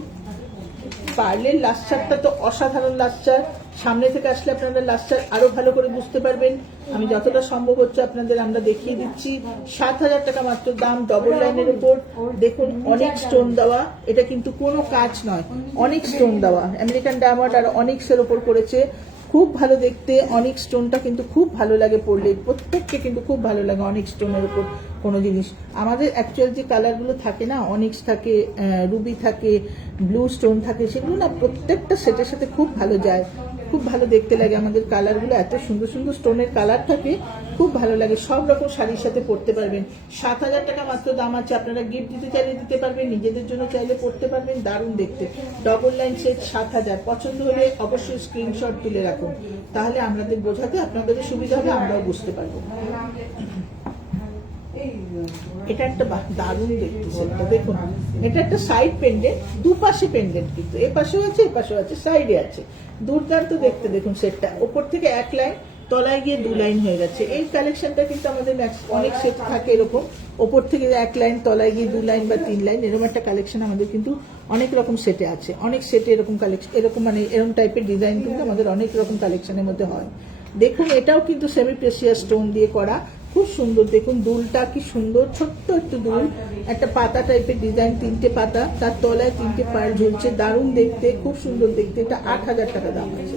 পার্লের লাস্টারটা তো অসাধারণ লাস্টার। সামনে থেকে আসলে আপনারা লাস্টার আরো ভালো করে বুঝতে পারবেন। আমি যতটা সম্ভব হচ্ছে আপনাদের আমরা দেখিয়ে দিচ্ছি। 7,000 টাকা মাত্র দাম, ডবল লাইনের উপর। দেখুন অনেক স্টোন দেওয়া, এটা কিন্তু কোনো কাজ নয়, অনেক স্টোন দেওয়া। আমেরিকান ডায়মন্ড আর অনিক্সের উপর করেছে, খুব ভালো দেখতে। অনিক্স স্টোনটা কিন্তু খুব ভালো লাগে পরলে, প্রত্যেককে কিন্তু খুব ভালো লাগে অনিক্স স্টোনের উপর কোনো জিনিস। আমাদের অ্যাকচুয়াল যে কালারগুলো থাকে না, অনিক্স থাকে, রুবি থাকে, ব্লু স্টোন থাকে, সেগুলো না প্রত্যেকটা সেটের সাথে খুব ভালো যায়, খুব ভালো দেখতে লাগে। আমাদের কালারগুলো এত সুন্দর সুন্দর স্টোনের কালার থাকে, খুব ভালো লাগে। সব রকম শাড়ির সাথে পরতে পারবেন। 7,000 টাকা মাত্র দাম আছে। আপনারা গিফট দিতে চাইলে দিতে পারবেন, নিজেদের জন্য চাইলে পরতে পারবেন, দারুণ দেখতে। Double line set 7,000। পছন্দ হলে অবশ্যই স্ক্রিনশট তুলে রাখুন, তাহলে আমাদের বোঝাতে আপনাদের সুবিধা হবে, আমরাও বুঝতে পারবো। এটা একটা দারুণ দেখতে সেটটা। দেখুন এটা একটা সাইড পেন্ডেন্ট, দুপাশে পেন্ডেন্ট, কিন্তু এ পাশেও আছে এ পাশেও আছে, সাইডে আছে। দুর্দান্ত দেখতে। দেখুন সেটটা ওপর থেকে 1 লাইন, তলায় গিয়ে 2 লাইন হয়ে গেছে। এই কালেকশনটা কিন্তু আমাদের অনেক সেট থাকে এরকম, ওপর থেকে 1 লাইন, তলায় গিয়ে 2 লাইন বা 3 লাইন, এরকম একটা কালেকশন আমাদের কিন্তু অনেক রকম সেটে আছে। অনেক সেটে এরকম কালেকশন, এরকম মানে এরকম টাইপের ডিজাইন কিন্তু আমাদের অনেক রকম কালেকশনের মধ্যে হয়। দেখুন এটাও কিন্তু সেমি প্রেসিয়াস স্টোন দিয়ে করা, খুব সুন্দর। দেখুন দুলটা কি সুন্দর, ছোট্ট একটু দুল, একটা পাতা টাইপের ডিজাইন, 3টে পাতা, তার তলায় 3টে পার্ল ঝুলছে, দারুণ দেখতে, খুব সুন্দর দেখতে। এটা 8,000 টাকা দাম আছে।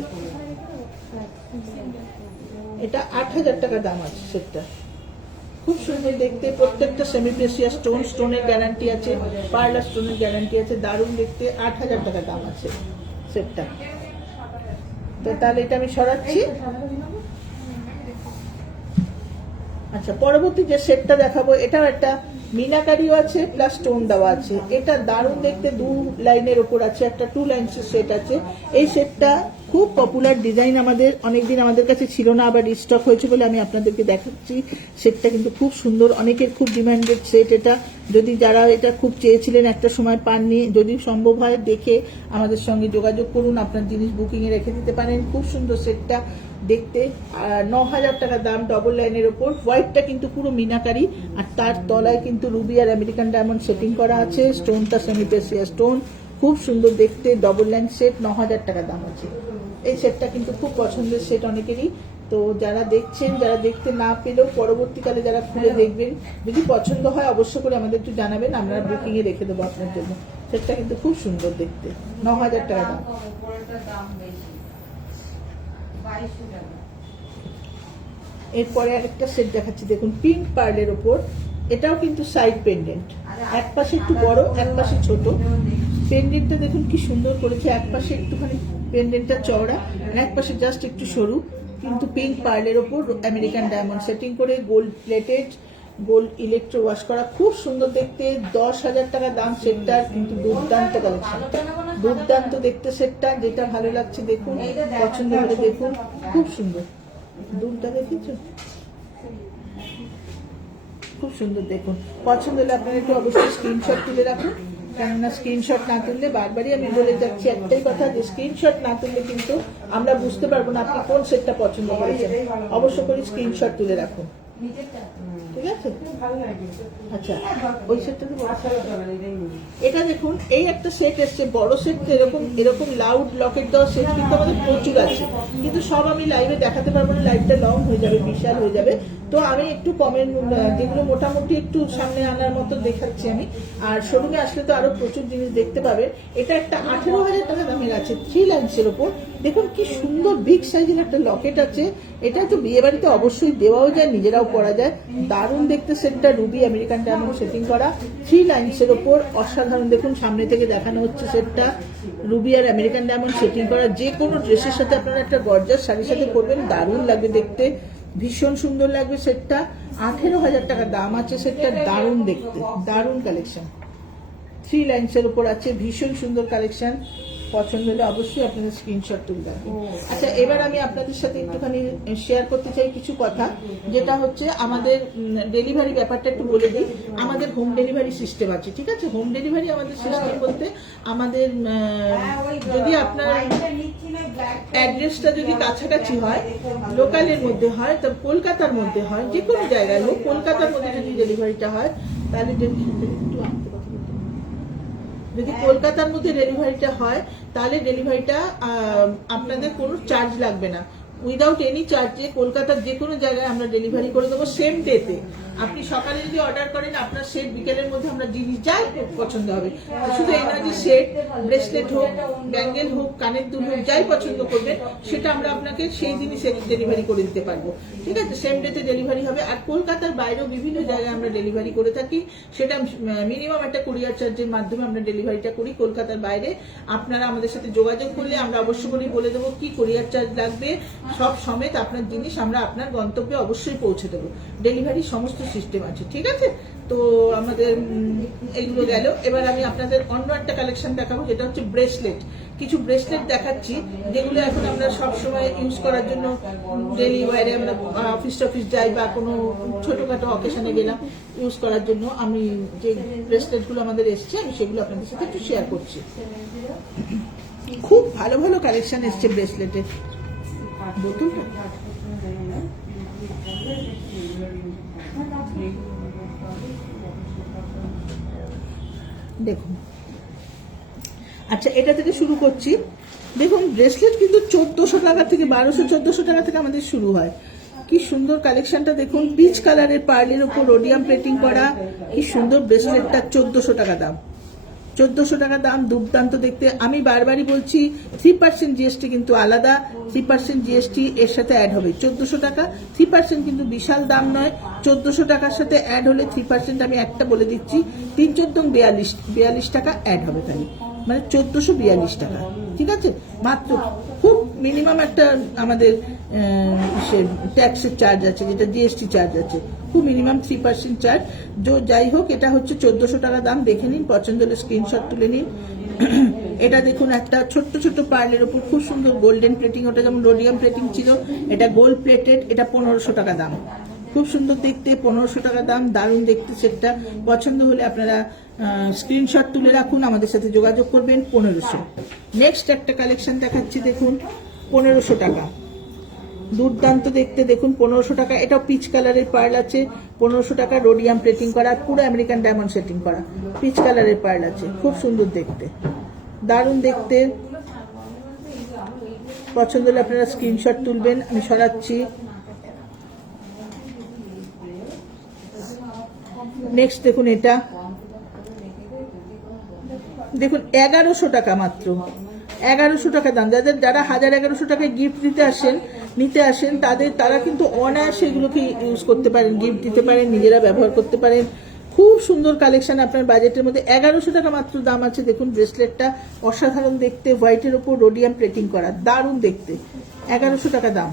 এটা 8,000 টাকা দাম আছে সেটটা। খুব সুন্দর দেখতে, প্রত্যেকটা সেমি প্রেসিয়াস স্টোন, স্টোনের গ্যারান্টি আছে, পার্লার স্টোনের গ্যারান্টি আছে, দারুণ দেখতে। 8,000 টাকা দাম আছে সেটটা। তো তাহলে এটা আমি সরাচ্ছি। আচ্ছা, পরবর্তী যে সেটটা দেখাবো, এটাও একটা মিনাকারিও আছে প্লাস স্টোন দেওয়া আছে। এটা দারুণ দেখতে, 2 লাইনের ওপর আছে, একটা 2 লাইনসের সেট আছে। এই সেটটা খুব পপুলার ডিজাইন, আমাদের অনেকদিন আমাদের কাছে ছিল না, আবার রিস্টক হয়েছে বলে আমি আপনাদেরকে দেখাচ্ছি। সেটটা কিন্তু খুব সুন্দর, অনেকের খুব ডিমান্ডেড সেট এটা। যদি যারা এটা খুব চেয়েছিলেন একটা সময় পাননি, যদি সম্ভব হয় দেখে আমাদের সঙ্গে যোগাযোগ করুন, আপনার জিনিস বুকিংয়ে রেখে দিতে পারেন। খুব সুন্দর সেটটা দেখতে। 9,000 টাকা দাম, ডবল লাইনের ওপর। হোয়াইটটা কিন্তু পুরো মিনাকারি, আর তার তলায় কিন্তু রুবি আর আমেরিকান ডায়মন্ড সেটিং করা আছে। স্টোনটা সেমি প্রেসিয়াস স্টোন, খুব সুন্দর দেখতে। ডবল লাইন সেট, 9,000 টাকা দাম আছে। এই সেটটা কিন্তু খুব পছন্দের সেট অনেকেরই। তো যারা দেখছেন, যারা দেখতে না পেলেও পরবর্তীকালে যারা খুলে দেখবেন, যদি পছন্দ হয় অবশ্য করে আমাদের একটু জানাবেন, আমরা বুকিংয়ে রেখে দেবো আপনার জন্য। সেটটা কিন্তু খুব সুন্দর দেখতে, 9,000 টাকা দাম। এরপরে আরেকটা সেট দেখাচ্ছি, দেখুন পিঙ্ক পার্লের ওপর। এটাও কিন্তু সাইড পেন্ডেন্ট, এক পাশে একটু বড় এক পাশে ছোট, পেন্ডেন্টটা দেখুন কি সুন্দর করেছে, এক পাশে একটুখানি পেন্ডেন্টটা চওড়া আর এক পাশে জাস্ট একটু সরু, কিন্তু পিঙ্ক পার্লের ওপর আমেরিকান ডায়মন্ড সেটিং করে gold plated, gold electro wash করা, খুব সুন্দর দেখতে। 10,000 টাকা দাম সেটটার, কিন্তু দুর্দান্ত কালেকশন, দুর্দান্ত দেখতে সেটটা। যেটা ভালো লাগছে দেখুন, পছন্দ হলে দেখুন, খুব সুন্দর। দুলটা দেখেছো, খুব সুন্দর দেখুন। পছন্দ হলে আপনারা একটু অবশ্যই স্ক্রিনশট তুলে রাখুন, কেননা স্ক্রিনশট না তুললে, বারবারই আমি বলে যাচ্ছি একটাই কথা, যে স্ক্রিনশট না তুললে কিন্তু আমরা বুঝতে পারবো না আপনি কোন সেটটা পছন্দ করেছেন। অবশ্য করে স্ক্রিনশট তুলে রাখুন, ঠিক আছে? আচ্ছা, ওই সেটটা এটা দেখুন, এই একটা সেট এসছে বড় সেট, এরকম এরকম লাউড লকেট দেওয়া সেট কিন্তু আমাদের প্রচুর আছে, কিন্তু সব আমি লাইভে দেখাতে পারবো না, লাইভটা লং হয়ে যাবে, বিশাল হয়ে যাবে। তো আমি একটু কমেন্ট, যেগুলো মোটামুটি একটু সামনে আনার মতো দেখাচ্ছি আমি। আর শোরুমে আসলে তো আরো প্রচুর জিনিস দেখতে পাবে। এটা একটা 18,000 টাকা দামের আছে, 3 লাইন্সের ওপর। দেখুন কি সুন্দর বিগ সাইজের একটা লকেট আছে। এটা তো বিয়ে বাড়িতে অবশ্যই দেওয়াও যায়, নিজেরাও পরা যায়। দারুণ দেখতে সেটটা, রুবি আমেরিকান ডায়মন্ড সেটিং করা, 3 লাইন্সের ওপর, অসাধারণ। দেখুন সামনে থেকে দেখানো হচ্ছে সেটটা, রুবি আর আমেরিকান ডায়মন্ড সেটিং করা। যে কোনো ড্রেসের সাথে আপনারা একটা গর্জাস শাড়ির সাথে পরবেন, দারুণ লাগবে দেখতে, ভীষণ সুন্দর লাগবে সেটটা। 18,000 টাকা দাম আছে সেটটা, দারুণ দেখতে, দারুণ কালেকশন। 3 লাইন্সের উপর আছে, ভীষণ সুন্দর কালেকশন। পছন্দ হলে অবশ্যই আপনাদের স্ক্রিনশট তুলে রাখবেন। আচ্ছা, এবার আমি আপনাদের সাথে একটুখানি শেয়ার করতে চাই কিছু কথা, যেটা হচ্ছে আমাদের ডেলিভারি ব্যাপারটা একটু বলে দিই। আমাদের হোম ডেলিভারি সিস্টেম আছে, ঠিক আছে? হোম ডেলিভারি আমাদের সিস্টেম বলতে, আমাদের যদি আপনার অ্যাড্রেসটা যদি কাছাকাছি হয়, লোকালের মধ্যে হয়, তো কলকাতার মধ্যে হয়, যে কোনো জায়গায় হোক, কলকাতার মধ্যে যদি ডেলিভারিটা হয়, তাহলে যদি কলকাতার মধ্যে ডেলিভারিটা হয়, তাহলে ডেলিভারিটা আপনাদের কোনো চার্জ লাগবে না, উইদাউট এনি চার্জে কলকাতার যে কোনো জায়গায় আমরা ডেলিভারি করে দেবো, সেম ডেতে। আপনি সকালে যদি অর্ডার করেন, আপনার সেট বিকেলের মধ্যে আমরা জিনিস যাই পছন্দ হবে, শুধু এনার্জি সেট, ব্রেসলেট হোক, ব্যাঙ্গেল হোক, কানের দুল হোক, যাই পছন্দ করবেন সেটা আমরা আপনাকে সেই দিনই সেট ডেলিভারি করে দিতে পারবো, ঠিক আছে? সেম ডেতে ডেলিভারি হবে। আর কলকাতার বাইরেও বিভিন্ন জায়গায় আমরা ডেলিভারি করে থাকি, সেটা মিনিমাম একটা কুরিয়ার চার্জের মাধ্যমে আমরা ডেলিভারিটা করি কলকাতার বাইরে। আপনারা আমাদের সাথে যোগাযোগ করলে আমরা অবশ্য করেই বলে দেবো কি কুরিয়ার চার্জ লাগবে, সব সমেত আপনার জিনিস আমরা আপনার গন্তব্যে অবশ্যই পৌঁছে দেবো। ডেলিভারি সমস্ত সিস্টেম আছে, ঠিক আছে? তো আমাদের এইগুলো গেল। এবার আমি আপনাদের অন্য একটা কালেকশন দেখাবো, যেটা হচ্ছে ব্রেসলেট। কিছু ব্রেসলেট দেখাচ্ছি, যেগুলো এখন আমরা সবসময় ইউজ করার জন্য, ডেলি ওয়ারে আমরা অফিস টফিস যাই বা কোনো ছোটোখাটো অকেশনে গেলাম, ইউজ করার জন্য আমি যে ব্রেসলেটগুলো আমাদের এসছে, আমি সেগুলো আপনাদের সাথে একটু শেয়ার করছি। খুব ভালো ভালো কালেকশন এসছে ব্রেসলেটের। বোতলটা দেখুন। আচ্ছা, এটা থেকে শুরু করছি। দেখুন ব্রেসলেট কিন্তু 1400 টাকা থেকে, 1200-1400 টাকা থেকে আমাদের শুরু হয়। কি সুন্দর কালেকশনটা দেখুন, পিচ কালারের পার্লের উপর রোডিয়াম প্লেটিং করা, কি সুন্দর ব্রেসলেটটা। 1400 টাকা দাম, 1400 টাকা দাম, দুর্দান্ত দেখতে। আমি বারবারই বলছি 3% জিএসটি কিন্তু আলাদা, 3% জিএসটি এর সাথে অ্যাড হবে। 1400 টাকা, 3% কিন্তু বিশাল দাম নয়। 1400 টাকার সাথে অ্যাড হলে 3%, আমি একটা বলে দিচ্ছি, 3-14-42 টাকা অ্যাড হবে, তাই মানে 1442 টাকা, ঠিক আছে? মাত্র। খুব মিনিমাম একটা আমাদের ট্যাক্সের চার্জ আছে, যেটা জিএসটি চার্জ আছে, খুব মিনিমাম 3% চার্জ। যাই হোক, এটা হচ্ছে 1400 টাকা দাম। দেখে নিন, পছন্দ হলে স্ক্রিনশট তুলে নিন। এটা দেখুন, একটা ছোট্ট ছোট্ট পার্লের উপর খুব সুন্দর গোল্ডেন প্লেটিং, ওটা যেমন রোডিয়াম প্লেটিং ছিল, এটা গোল্ড প্লেটেড, এটা 1500 টাকা দাম। খুব সুন্দর দেখতে, 1500 টাকা দাম, দারুণ দেখতে সেটটা। পছন্দ হলে আপনারা স্ক্রিনশট তুলে রাখুন, আমাদের সাথে যোগাযোগ করবেন। 1500। নেক্সট একটা কালেকশন দেখাচ্ছি, দেখুন 1500 টাকা, দুর্দান্ত দেখতে। দেখুন 1500 টাকা, এটা পিচ কালারের পার্ল আছে, 1500 টাকা, রোডিয়াম প্লেটিং করা, পুরো আমেরিকান ডায়মন্ড সেটিং করা, পিচ কালারের পার্ল আছে, খুব সুন্দর দেখতে, দারুণ দেখতে। পছন্দ হলে আপনারা স্ক্রিনশট তুলবেন, আমি সরাচ্ছি। নেক্সট দেখুন, এটা দেখুন 1100 টাকা মাত্র, 1100 টাকা দাম। যারা 1100 টাকায় গিফট নিতে আসেন তারা কিন্তু অনায়াসে এগুলোকে ইউজ করতে পারেন, গিফট দিতে পারেন, নিজেরা ব্যবহার করতে পারেন। খুব সুন্দর কালেকশন আপনার বাজেটের মধ্যে। 1100 টাকা মাত্র দাম আছে। দেখুন ব্রেসলেটটা অসাধারণ দেখতে, হোয়াইটের ওপর রোডিয়াম প্লেটিং করা, দারুণ দেখতে। 1100 টাকা দাম।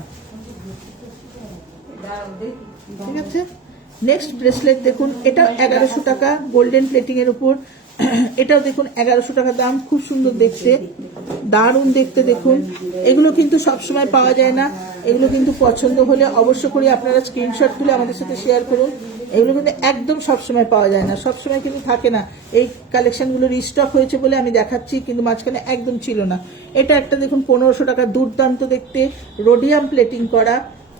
ঠিক আছে, নেক্সট ব্রেসলেট দেখুন, এটাও 1100 টাকা গোল্ডেন প্লেটিং এর উপর। এটাও দেখুন 1100 টাকা দাম, খুব সুন্দর দেখতে, দারুণ দেখতে। দেখুন এগুলো কিন্তু সবসময় পাওয়া যায় না, এগুলো কিন্তু পছন্দ হলে অবশ্য করে আপনারা স্ক্রিনশট তুলে আমাদের সাথে শেয়ার করুন। এগুলো কিন্তু একদম সবসময় পাওয়া যায় না, সবসময় কিন্তু থাকে না। এই কালেকশনগুলো রিস্টক হয়েছে বলে আমি দেখাচ্ছি, কিন্তু মাঝখানে একদম ছিল না। এটা একটা দেখুন 1500 টাকা, দুর্দান্ত দেখতে, রোডিয়াম প্লেটিং করা।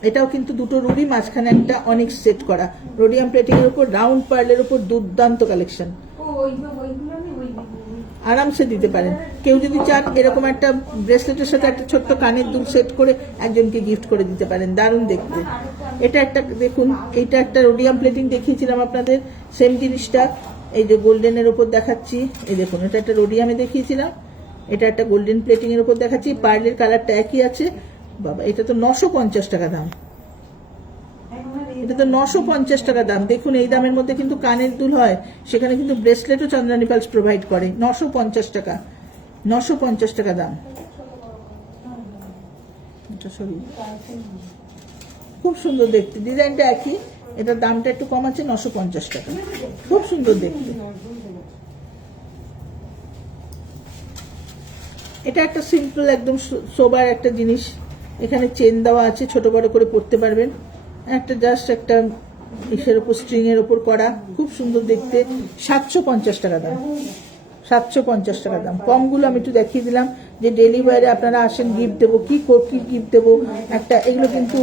এটাও কিন্তু দুটো রুড়ি, মাঝখানে একটা অনিক্স সেট করা, রোডিয়াম প্লেটিং এর উপর রাউন্ড পার্লের উপর দুর্দান্ত কালেকশন। আরামসে দিতে পারেন। কেউ যদি চান এরকম একটা ব্রেসলেটের সাথে একটা ছোট্ট কানের দুল সেট করে একজনকে গিফট করে দিতে পারেন, দারুণ দেখতে। এটা একটা দেখুন, এটা একটা রোডিয়াম প্লেটিং দেখিয়েছিলাম আপনাদের, সেম জিনিসটা এই যে গোল্ডেনের উপর দেখাচ্ছি। এই দেখুন, এটা একটা রোডিয়ামে দেখিয়েছিলাম, এটা একটা গোল্ডেন প্লেটিং এর উপর দেখাচ্ছি। পার্লের কালারটা একই আছে। বাবা, এটা তো 950 টাকা দাম, এটা তো 950 টাকা দাম। দেখুন এই দামের মধ্যে কিন্তু কানের দুল হয়, সেখানে কিন্তু ব্রেসলেটও চন্দ্রানী পালস প্রোভাইড করে। 950 টাকা, 950 টাকা দাম। খুব সুন্দর দেখতে, ডিজাইনটা একই, এটার দামটা একটু কম আছে, 950 টাকা। খুব সুন্দর দেখতে। এটা একটা সিম্পল একদম সোবার একটা জিনিস, এখানে চেন দেওয়া আছে, ছোট বড় করে পরতে পারবেন। একটা জাস্ট একটা ইসের উপর, স্ট্রিং এর উপর করা, খুব সুন্দর দেখতে। 750 টাকা দাম, 750 টাকা দাম। কমগুলো আমি একটু দেখিয়ে দিলাম, যে ডেলি ওয়ারে আপনারা আসেন, গিফট দেবো, কি গিফট দেবো একটা। এগুলো কিন্তু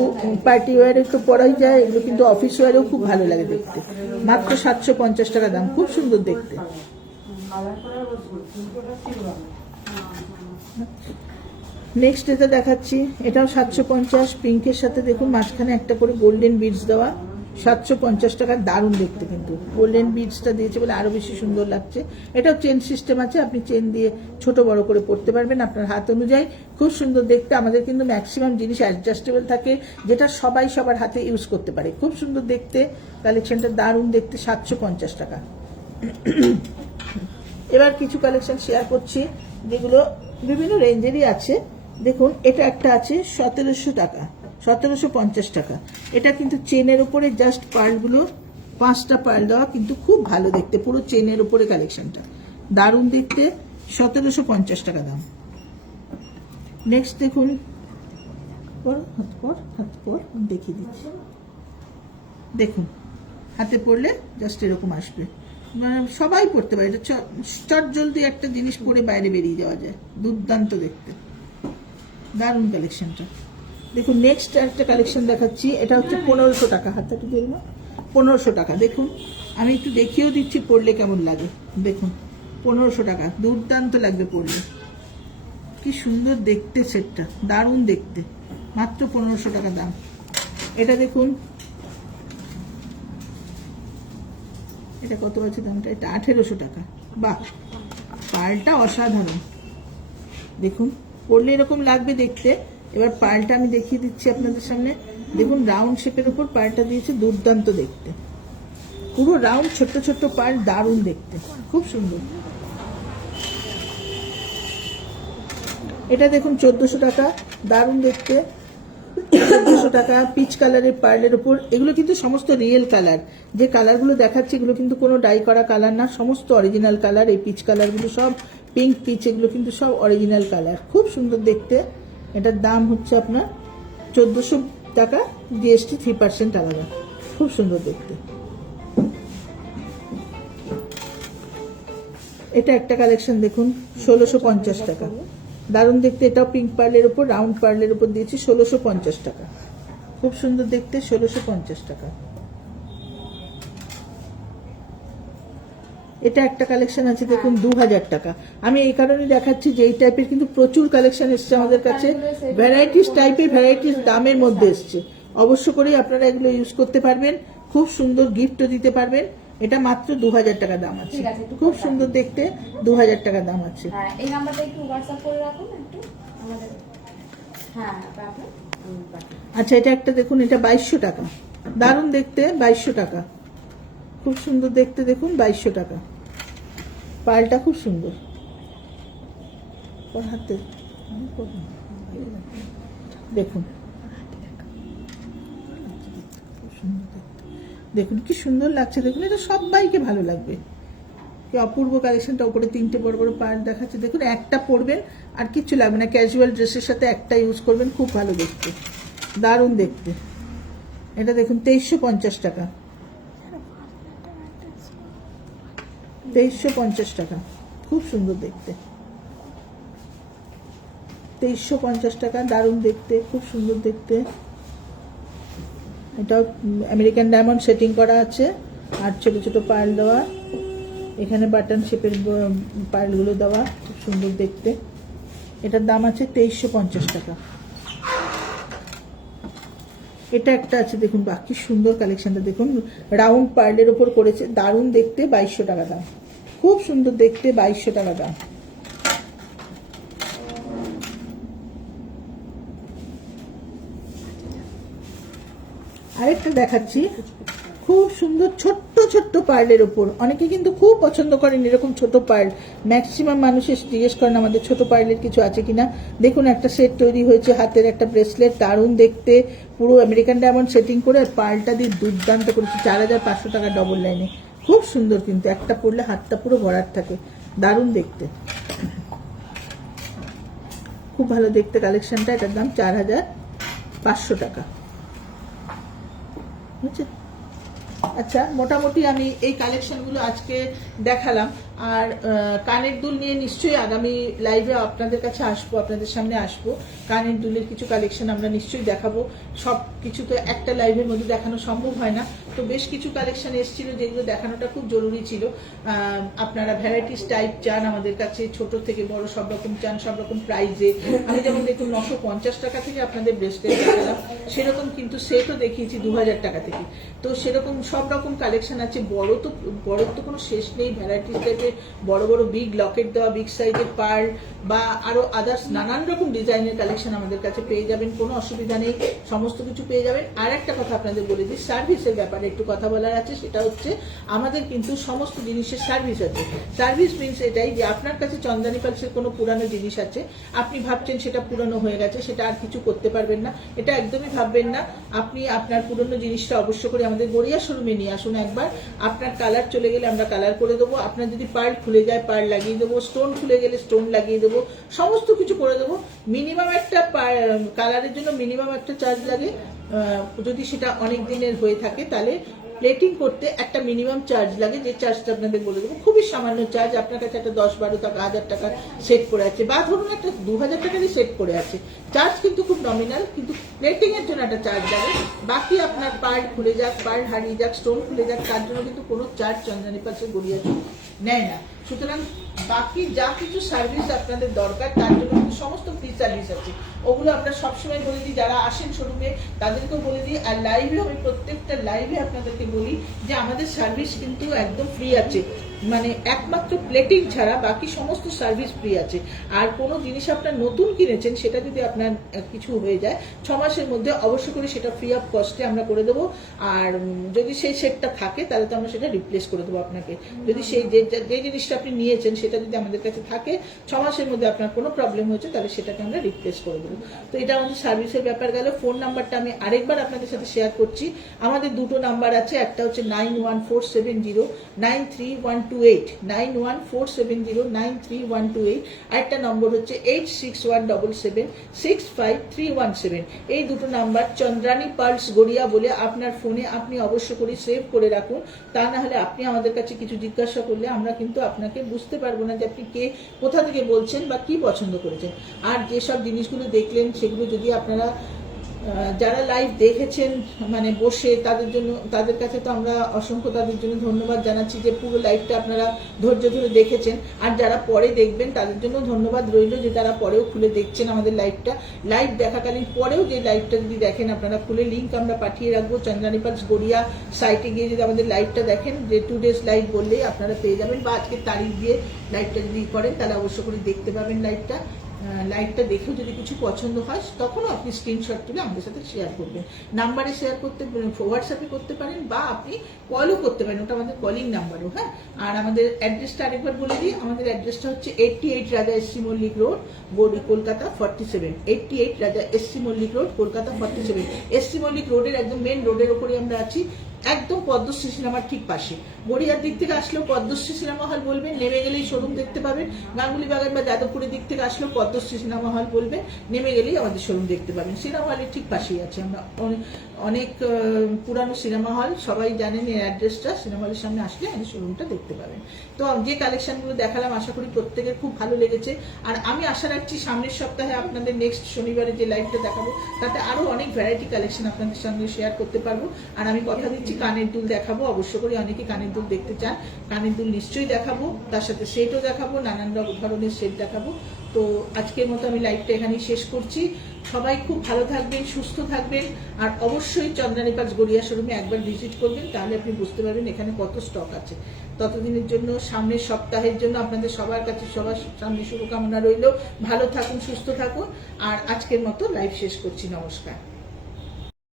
পার্টি ওয়ারে তো পরাই যায়, এগুলো কিন্তু অফিস ওয়ারেও খুব ভালো লাগে দেখতে। মাত্র 750 টাকা দাম, খুব সুন্দর দেখতে। নেক্সট এটা দেখাচ্ছি, এটাও 750, পিঙ্কের সাথে দেখুন মাঝখানে একটা করে গোল্ডেন বিডস দেওয়া, 750 টাকা, দারুণ দেখতে। কিন্তু গোল্ডেন বিডসটা দিয়েছে বলে আরো বেশি সুন্দর লাগছে। এটাও চেন সিস্টেম আছে, আপনি চেন দিয়ে ছোট বড় করে পড়তে পারবেন আপনার হাত অনুযায়ী, খুব সুন্দর দেখতে। আমাদের কিন্তু ম্যাক্সিমাম জিনিস অ্যাডজাস্টেবল থাকে, যেটা সবাই সবার হাতে ইউজ করতে পারে। খুব সুন্দর দেখতে কালেকশনটা, দারুণ দেখতে, 750 টাকা। এবার কিছু কালেকশন শেয়ার করছি যেগুলো বিভিন্ন রেঞ্জেরই আছে। দেখুন এটা একটা আছে 1700 টাকা, 1750 টাকা। এটা কিন্তু চেনের উপরে জাস্ট পার্লগুলো 5টা পার্ল দেওয়া, কিন্তু খুব ভালো দেখতে, পুরো চেনের উপরে কালেকশনটা, দারুণ দেখতে, 1750 টাকা দাম। নেক্সট দেখুন, হাত পর দেখিয়ে দিচ্ছি। দেখুন হাতে পরলে জাস্ট এরকম আসবে, মানে সবাই পড়তে পারে। এটা চট জলদি একটা জিনিস পরে বাইরে বেরিয়ে যাওয়া যায়, দুর্দান্ত দেখতে, দারুণ কালেকশনটা। দেখুন নেক্সট একটা কালেকশন দেখাচ্ছি, এটা হচ্ছে 1500 টাকা। হাতটা একটু দেখুন, 1500 টাকা। দেখুন আমি একটু দেখিয়েও দিচ্ছি পরলে কেমন লাগে। দেখুন 1500 টাকা, দুর্দান্ত লাগবে পরলে, কি সুন্দর দেখতে সেটটা, দারুণ দেখতে, মাত্র 1500 টাকা দাম। এটা দেখুন, এটা কত আছে দামটা, এটা 1800 টাকা। বাহ, পার্লটা অসাধারণ, দেখুন পরলে এরকম লাগবে দেখতে। এবার পার্লটা আমি দেখিয়ে দিচ্ছি আপনাদের সামনে। দেখুন রাউন্ড শেপের উপর পার্লটা দিয়েছে, দুর্দান্ত দেখতে, পুরো রাউন্ড ছোট্ট ছোট্ট পার্ল, দারুণ দেখতে, খুব সুন্দর। এটা দেখুন 1400 টাকা, দারুণ দেখতে, 1400 টাকা। পিচ কালারের পার্লের উপর, এগুলো কিন্তু সমস্ত রিয়েল কালার, যে কালারগুলো দেখাচ্ছি এগুলো কিন্তু কোনো ডাই করা কালার না, সমস্ত অরিজিনাল কালার। এই পিচ কালারগুলো সব পিঙ্ক পিচ, এগুলো কিন্তু সব অরিজিনাল কালার, খুব সুন্দর দেখতে। এটার দাম হচ্ছে আপনার 1400 টাকা, জিএসটি 3% আলাদা, খুব সুন্দর দেখতে। এটা একটা কালেকশন দেখুন, 1650 টাকা, দারুণ দেখতে। এটাও পিঙ্ক পার্লের উপর, রাউন্ড পার্লের উপর দিয়েছি, 1650 টাকা, খুব সুন্দর দেখতে, 1650 টাকা। এটা একটা কালেকশন আছে দেখুন 2000 টাকা। আমি এই কারণে দেখাচ্ছি যে এই টাইপের কিন্তু প্রচুর কালেকশন এসছে আমাদের কাছে, ভ্যারাইটিস টাইপের, ভ্যারাইটিস দামের মধ্যে এসছে। অবশ্য করেই আপনারা এগুলো ইউজ করতে পারবেন, খুব সুন্দর গিফটও দিতে পারবেন। এটা মাত্র 2000 টাকা দাম আছে, খুব সুন্দর দেখতে, 2000 টাকা দাম আছে। এই নাম্বারটা একটু হোয়াটসঅ্যাপ করে রাখুন একটু আমাদের। হ্যাঁ আচ্ছা, এটা একটা দেখুন, এটা 2200 টাকা, দারুণ দেখতে, 2200 টাকা, খুব সুন্দর দেখতে, দেখুন 2200 টাকা। পার্লটা খুব সুন্দর, হাতে দেখুন, দেখুন কি সুন্দর লাগছে, দেখুন এটা সবাইকে ভালো লাগবে। কি অপূর্ব কালেকশনটা, উপরে 3টে বড় বড় পার্ল দেখাচ্ছে, দেখুন একটা পরবেন আর কিচ্ছু লাগবে না, ক্যাজুয়াল ড্রেসের সাথে একটা ইউজ করবেন, খুব ভালো দেখতে, দারুণ দেখতে। এটা দেখুন 2350 টাকা, 2350 টাকা, খুব সুন্দর দেখতে, 2350 টাকা, দারুণ দেখতে, খুব সুন্দর দেখতে। এটা আমেরিকান ডায়মন্ড সেটিং করা আছে আর ছোট ছোট পার্ল দেওয়া, এখানে বাটন শেপের পার্লগুলো দেওয়া, খুব সুন্দর দেখতে। এটার দাম আছে 2350 টাকা। এটা একটা আছে দেখুন, বাকি সুন্দর কালেকশনটা দেখুন, রাউন্ড পার্লের ওপর করেছে, দারুণ দেখতে, 2200 টাকা দাম, খুব সুন্দর দেখতে, 2200 টাকা দাম। আরেকটা দেখাচ্ছি, খুব সুন্দর ছোট্ট ছোট্ট পার্লের ওপর, অনেকে কিন্তু খুব পছন্দ করেন এরকম ছোট পার্ল, ম্যাক্সিমাম মানুষের জিজ্ঞেস করেন আমাদের ছোট পার্লের কিছু আছে কিনা। দেখুন একটা সেট তৈরি হয়েছে, হাতের একটা ব্রেসলেট, দারুণ দেখতে, পুরো আমেরিকান ডায়মন্ড সেটিং করে পার্লটা দিয়ে দুর্দান্ত করেছে, 4500 টাকা ডবল লাইনে, খুব সুন্দর কিন্তু, একটা পরলে হাতটা পুরো ভরাট থাকে, দারুণ দেখতে, খুব ভালো দেখতে কালেকশনটা। এটার দাম 4500 টাকা, বুঝছেন? আচ্ছা, মোটামুটি আমি এই কালেকশনগুলো আজকে দেখালাম। আর কানের দুল নিয়ে নিশ্চয়ই আগামী লাইভে আপনাদের কাছে আসবো, আপনাদের সামনে আসবো, কানের দুলের কিছু কালেকশন আমরা নিশ্চয়ই দেখাবো। সব কিছু তো একটা লাইভের মধ্যে দেখানো সম্ভব হয় না, তো বেশ কিছু কালেকশন এসেছিল যেগুলো দেখানোটা খুব জরুরি ছিল। আপনারা ভ্যারাইটিস টাইপ চান আমাদের কাছে, ছোট থেকে বড় সব রকম চান, সব রকম প্রাইজে। আমি যেমন দেখুন 950 টাকা থেকে আপনাদের ব্রেসলেট দেখালাম, সেরকম কিন্তু সেটও দেখিয়েছি 2000 টাকা থেকে। তো সেরকম সব রকম কালেকশন আছে, বড় তো কোনো শেষ নেই, ভ্যারাইটিস টাইপের বড় বড় বিগ লকেট দেওয়া, বিগ সাইজের পার্ল বা আরো আদার্স নানান রকম ডিজাইনের কালেকশন আমাদের কাছে পেয়ে যাবেন, কোনো অসুবিধা নেই, সমস্ত কিছু পেয়ে যাবেন। আর একটা কথা আপনাদের বলে দিই, সার্ভিসের ব্যাপারে একটু কথা বলার আছে, সেটা হচ্ছে আমাদের কিন্তু সমস্ত জিনিসের সার্ভিস আছে। সার্ভিস মিনস এটাই যে আপনার কাছে চন্দ্রানী পালসের কোনো পুরানো জিনিস আছে, আপনি ভাবছেন সেটা পুরনো হয়ে গেছে, সেটা আর কিছু করতে পারবেন না, এটা একদমই ভাববেন না। আপনি আপনার পুরনো জিনিসটা অবশ্য করে আমাদের গড়িয়া শোরুমে নিয়ে আসুন একবার, আপনার কালার চলে গেলে আমরা কালার করে দেবো, আপনার যদি পার্ল খুলে যায় পার্ল লাগিয়ে দেবো, স্টোন খুলে গেলে স্টোন লাগিয়ে দেবো, সমস্ত কিছু করে দেবো। মিনিমাম একটা কালারের জন্য মিনিমাম একটা চার্জ লাগে, যদি সেটা অনেক দিনের হয়ে থাকে তাহলে প্লেটিং করতে একটা মিনিমাম চার্জ লাগে, যে চার্জটা আপনাদের বলে দেবো, খুবই সামান্য চার্জ। আপনার কাছে একটা 10-12 টাকা 1000 টাকার সেট করে আছে, বা ধরুন একটা 2000 টাকারই সেট করে আছে, চার্জ কিন্তু খুব নমিনাল, কিন্তু প্লেটিং এর জন্য একটা চার্জ লাগে। বাকি আপনার পার্ল খুলে যাক, পার্ল হারিয়ে যাক, স্টোন খুলে যাক, তার জন্য কিন্তু কোনো চার্জ চন্দ্রানী পালসের গড়িয়া নেয় না। সুতরাং বাকি যা কিছু সার্ভিস আপনাদের দরকার তার জন্য কিন্তু সমস্ত ফ্রি সার্ভিস আছে, ওগুলো আমরা সবসময় বলে দিই, যারা আসেন শোরুমে তাদেরকেও বলে দিই, আর লাইভে আমি প্রত্যেকটা লাইভে আপনাদেরকে বলি যে আমাদের সার্ভিস কিন্তু একদম ফ্রি আছে, মানে একমাত্র প্লেটিং ছাড়া বাকি সমস্ত সার্ভিস ফ্রি আছে। আর কোনো জিনিস আপনার নতুন কিনেছেন সেটা যদি আপনার কিছু হয়ে যায় 6 মাসের মধ্যে অবশ্য করে সেটা ফ্রি অফ কস্টে আমরা করে দেবো। আর যদি সেই সেটটা থাকে তাহলে তো আমরা সেটা রিপ্লেস করে দেবো আপনাকে। যদি সেই যে জিনিসটা আপনি নিয়েছেন সেটা যদি আমাদের কাছে থাকে 6 মাসের মধ্যে আপনার কোনো প্রবলেম হয়েছে তাহলে সেটাকে আমরা রিপ্লেস করে দেবো। তো এটা আমাদের সার্ভিসের ব্যাপার গেল। ফোন নাম্বারটা আমি আরেকবার আপনাদের সাথে শেয়ার করছি। আমাদের দুটো নাম্বার আছে, একটা হচ্ছে 9147093128, 9147093128, আরেকটা নম্বর হচ্ছে 8617765317। এই দুটো নাম্বার চন্দ্রানী পার্লস গড়িয়া বলে আপনার ফোনে আপনি অবশ্য করে সেভ করে রাখুন, তা না হলে আপনি আমাদের কাছে কিছু জিজ্ঞাসা করলে আমরা কিন্তু আপনাকে বুঝতে পারবো না যে আপনি কে, কোথা থেকে বলছেন বা কি পছন্দ করেছেন। আর যেসব জিনিসগুলো দেখলেন সেগুলো যদি আপনারা যারা লাইভ দেখেছেন মানে বসে, তাদের জন্য, তাদের কাছে তো আমরা অসংখ্য তাদের জন্য ধন্যবাদ জানাচ্ছি যে পুরো লাইভটা আপনারা ধৈর্য ধরে দেখেছেন। আর যারা পরে দেখবেন তাদের জন্য ধন্যবাদ রইল যে তারা পরেও খুলে দেখছেন আমাদের লাইভটা। লাইভ দেখাকালীন পরেও যে লাইভটা যদি দেখেন আপনারা খুলে, লিঙ্ক আমরা পাঠিয়ে রাখবো চন্দ্রানী পালস গড়িয়া সাইটে গিয়ে যদি আমাদের লাইভটা দেখেন, যে 2 days লাইভ বললেই আপনারা পেয়ে যাবেন, বা আজকের তারিখ দিয়ে লাইভটা যদি করেন তাহলে অবশ্য করে দেখতে পাবেন লাইভটা। লাইভটা দেখেও যদি কিছু পছন্দ হয় তখনও আপনি স্ক্রিনশট তুলে আমাদের সাথে শেয়ার করবেন। নাম্বারে শেয়ার করতে, হোয়াটসঅ্যাপে করতে পারেন, বা আপনি কলও করতে পারেন, ওটা আমাদের কলিং নাম্বারও। হ্যাঁ, আর আমাদের অ্যাড্রেসটা আরেকবার বলে দিই। আমাদের অ্যাড্রেসটা হচ্ছে 88 Raja SC Mallick road, Kolkata 47। 88 Raja SC Mallick road, Kolkata 47। SC Mallick রোডের একদম মেন রোডের ওপরে আমরা আছি, একদম পদ্মশ্রী সিনেমার ঠিক পাশে। গড়িয়ার দিক থেকে আসলেও পদ্মশ্রী সিনেমা হল বলবেন, নেমে গেলেই শোরুম দেখতে পাবেন। গাঙ্গুলি বাগান বা যাদবপুরের দিক থেকে আসলেও পদ্মশ্রী সিনেমা হল বলবেন, নেমে গেলেই আমাদের শোরুম দেখতে পাবেন। সিনেমা হলের ঠিক পাশেই আছে আমরা। অনেক পুরানো সিনেমা হল, সবাই জানেন এর অ্যাড্রেসটা। সিনেমা হলের সামনে আসলে আমাদের শোরুমটা দেখতে পাবেন। তো যে কালেকশনগুলো দেখালাম আশা করি প্রত্যেকের খুব ভালো লেগেছে। আর আমি আশা রাখছি সামনের সপ্তাহে আপনাদের নেক্সট শনিবারে যে লাইভটা দেখাবো তাতে আরো অনেক ভ্যারাইটি কালেকশন আপনাদের সঙ্গে শেয়ার করতে পারবো। আর আমি কথা দিচ্ছি কানের দুল দেখাবো, অবশ্য করে অনেকে কানের দুল দেখতে চান। কানের দুল নিশ্চয়ই দেখাবো, তার সাথে সেটও দেখাবো, নানান ধরনের সেট দেখাবো। তো আজকের মতো আমি লাইভটা এখানেই শেষ করছি। সবাই খুব ভালো থাকবেন, সুস্থ থাকবেন, আর অবশ্যই চন্দ্রানী পার্কস গড়িয়া শোরুমে একবার ভিজিট করবেন, তাহলে আপনি বুঝতে পারবেন এখানে কত স্টক আছে। ততদিনের জন্য, সামনের সপ্তাহের জন্য আপনাদের সবার কাছে সবার সামনে শুভকামনা রইল। ভালো থাকুন, সুস্থ থাকুন, আর আজকের মতো লাইভ শেষ করছি। নমস্কার।